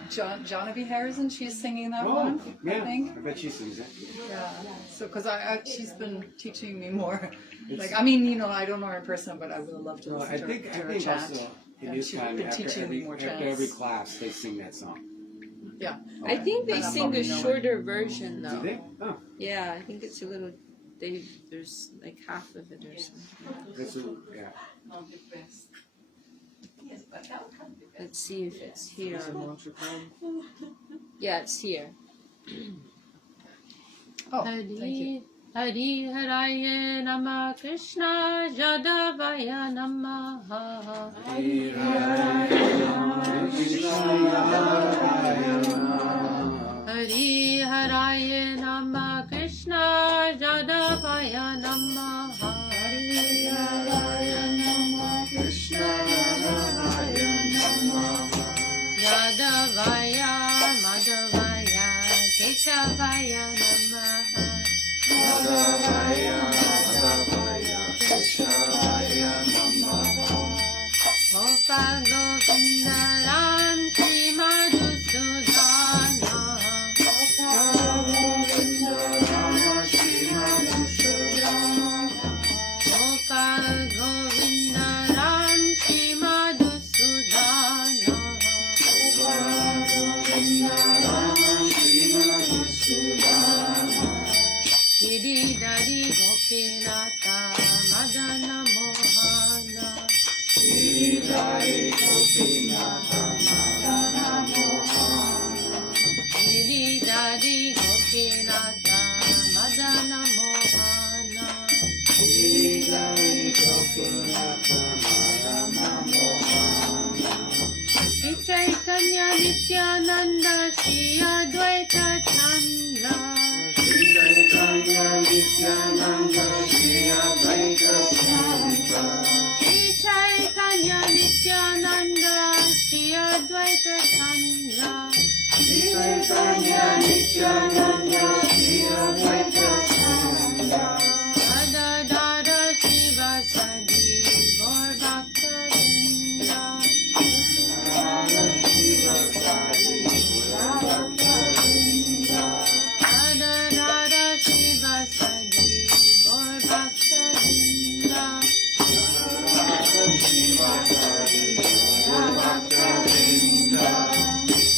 Genevieve Harrison, she's singing that one. Yeah, I think. I bet she sings it. Yeah. So, because she's been teaching me more. Like, I mean, you know, I don't know her in person, but I would love to listen to her chant. Also in And this she's time, been after teaching me more after chants. every class, they sing that song. Yeah. I think they But I sing a probably know it. shorter version, Do though. they? Oh, Yeah, I think it's a little. There's like half of it or something. that's yeah. Let's see if it's here. Yeah, it's here. Oh, thank you. Hari Haraye Nama Krishna Jadavaya Namaha. Hari Haraye Krishna Hari Haraye Nama Krishna Jadavaya Namaha. Hari Haraye Nama Krishna Jadavaya Namaha. Jadavaya Madhavaya Keshavaya Namaha. Jadavaya Madhavaya Keshavaya Nityananda Shri Advaita Sananda Adadada Shiva Sadi Gaur Bhakta Vrinda Radha Shiva Sadi Bhakta Vrinda Adadada Shiva Sadi Gaur Bhakta Vrinda Radha Shiva Sadi Bhakta Vrinda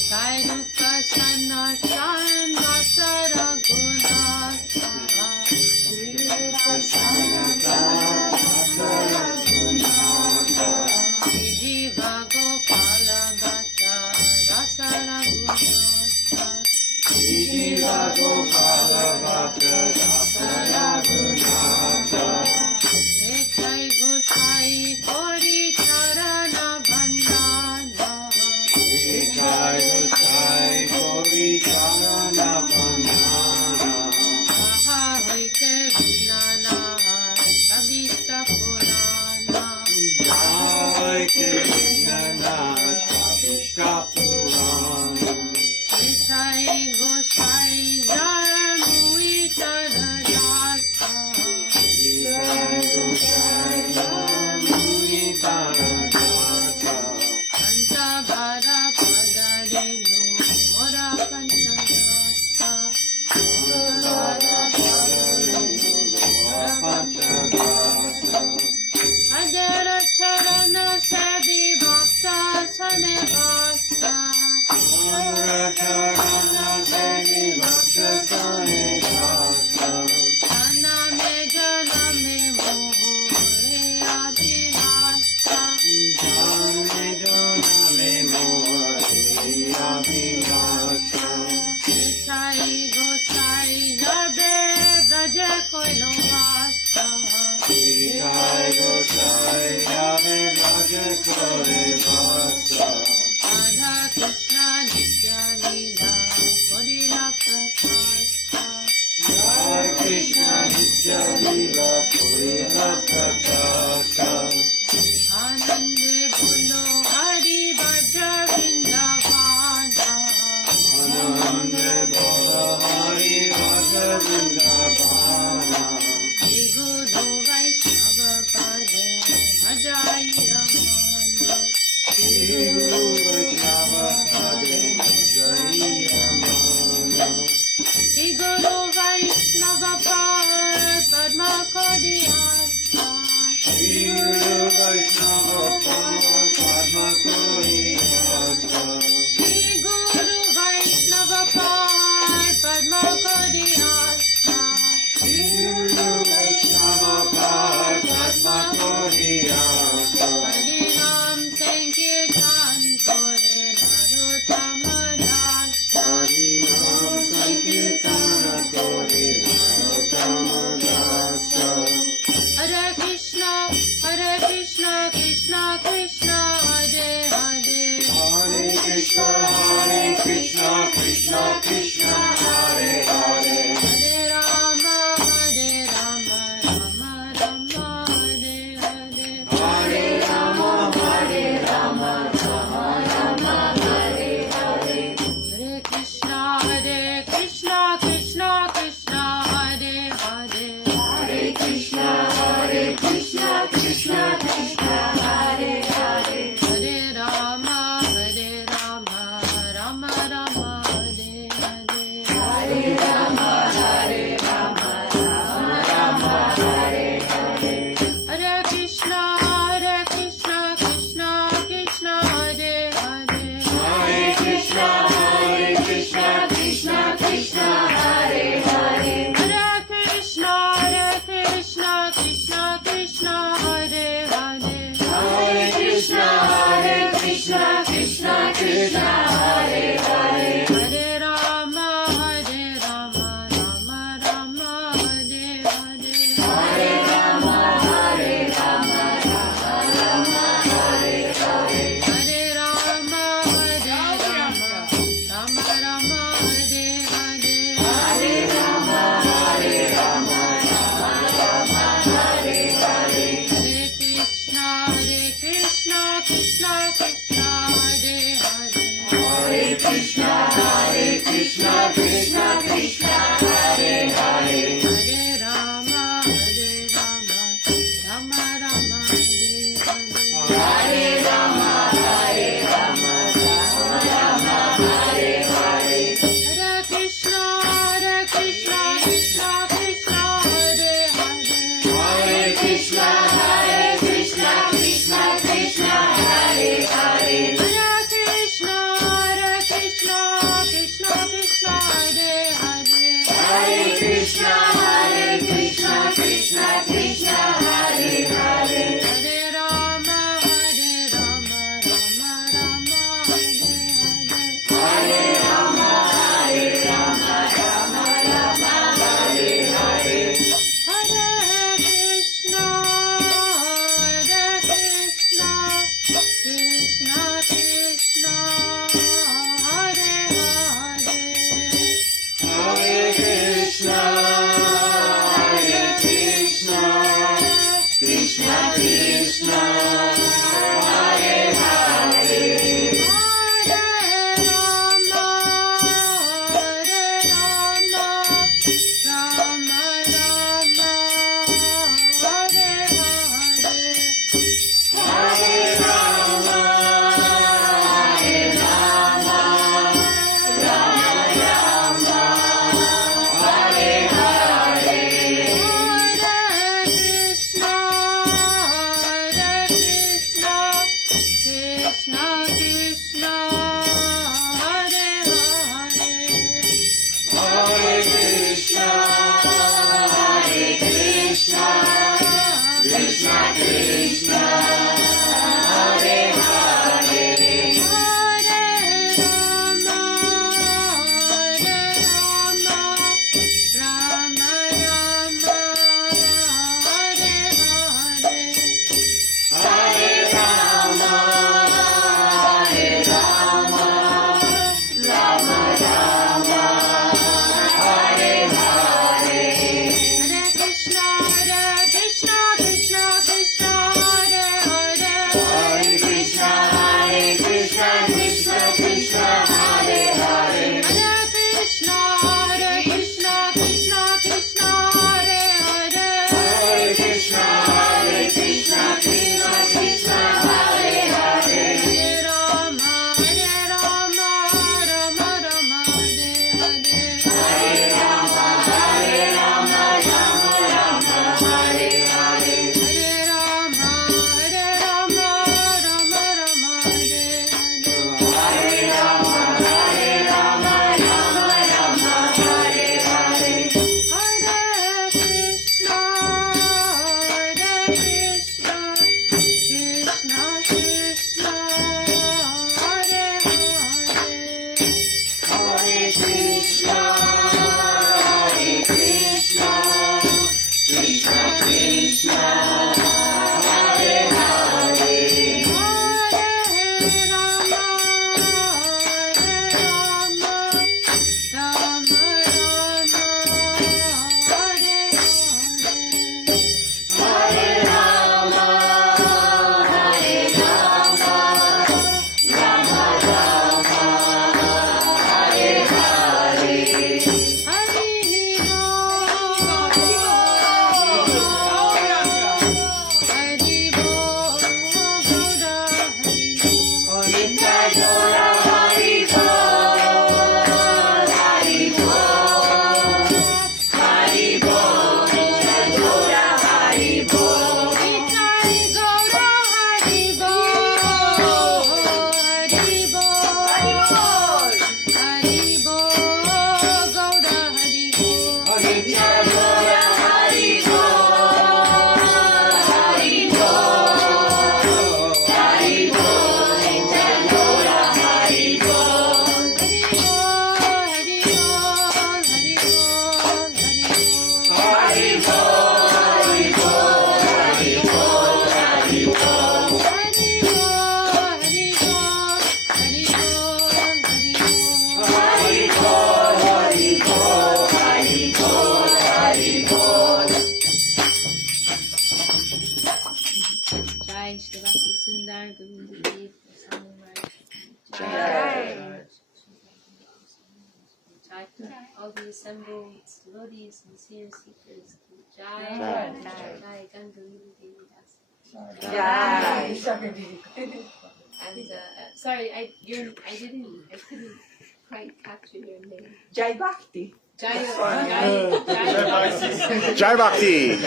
Sriyukta Sanatan Vatara Gunata Jiva Gopala Bhatta Rasara Gunata Jiva Gopala Bhatta Rasara Gunata Ekai Gosai Kori Charana Bandana Jai Gosai Gauri Charana Bandhana Aha Hoike Vijnana Sabita Purana Jai Krishna Vishka Purana Ekai Gosai Yarmui Taradata Jai Gosai Muni Taradata Santa Bhara Padarenu Mora Panchayata Adara Charana Sabi Bhakta Sanevasa Anuracharana Devi Bhakta Sanekasa Aname Janame Moho Adilasa Jnane Joname Mohari Abhilasa Ekai Gosai Yarbe Braja Koilovasa Jai Gosai Yave Raja Kore Vasa Radha Krishna Nitya Leela Kodila Prakasa Jai Krishna Nitya Lila Purila Prakasha Anande Bolo Hari Bhaja Vrindavana Anande Bhola Hari Raja Vrindavana Shri Guru Vaishnava Pade Bhajayamana Krishna Krishna, Hare Hare, All the assembled devotees and seer seekers. Jai, Jai, Jai, Gangalila Devi Dasi. Jai. And sorry, I couldn't quite capture your name. Jai Bhakti. Jai Bhakti. Jai Bhakti.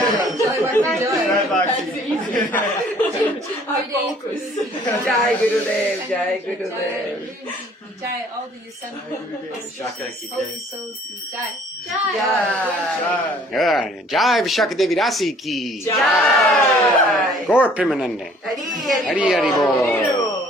Jai Gurudev, Jai Gurudev. Jai, all the assembled holy souls. Jai. Jai. Jai Vishakha Dasi ki. Jai. Gaur Premanande. Hari Hari Bol.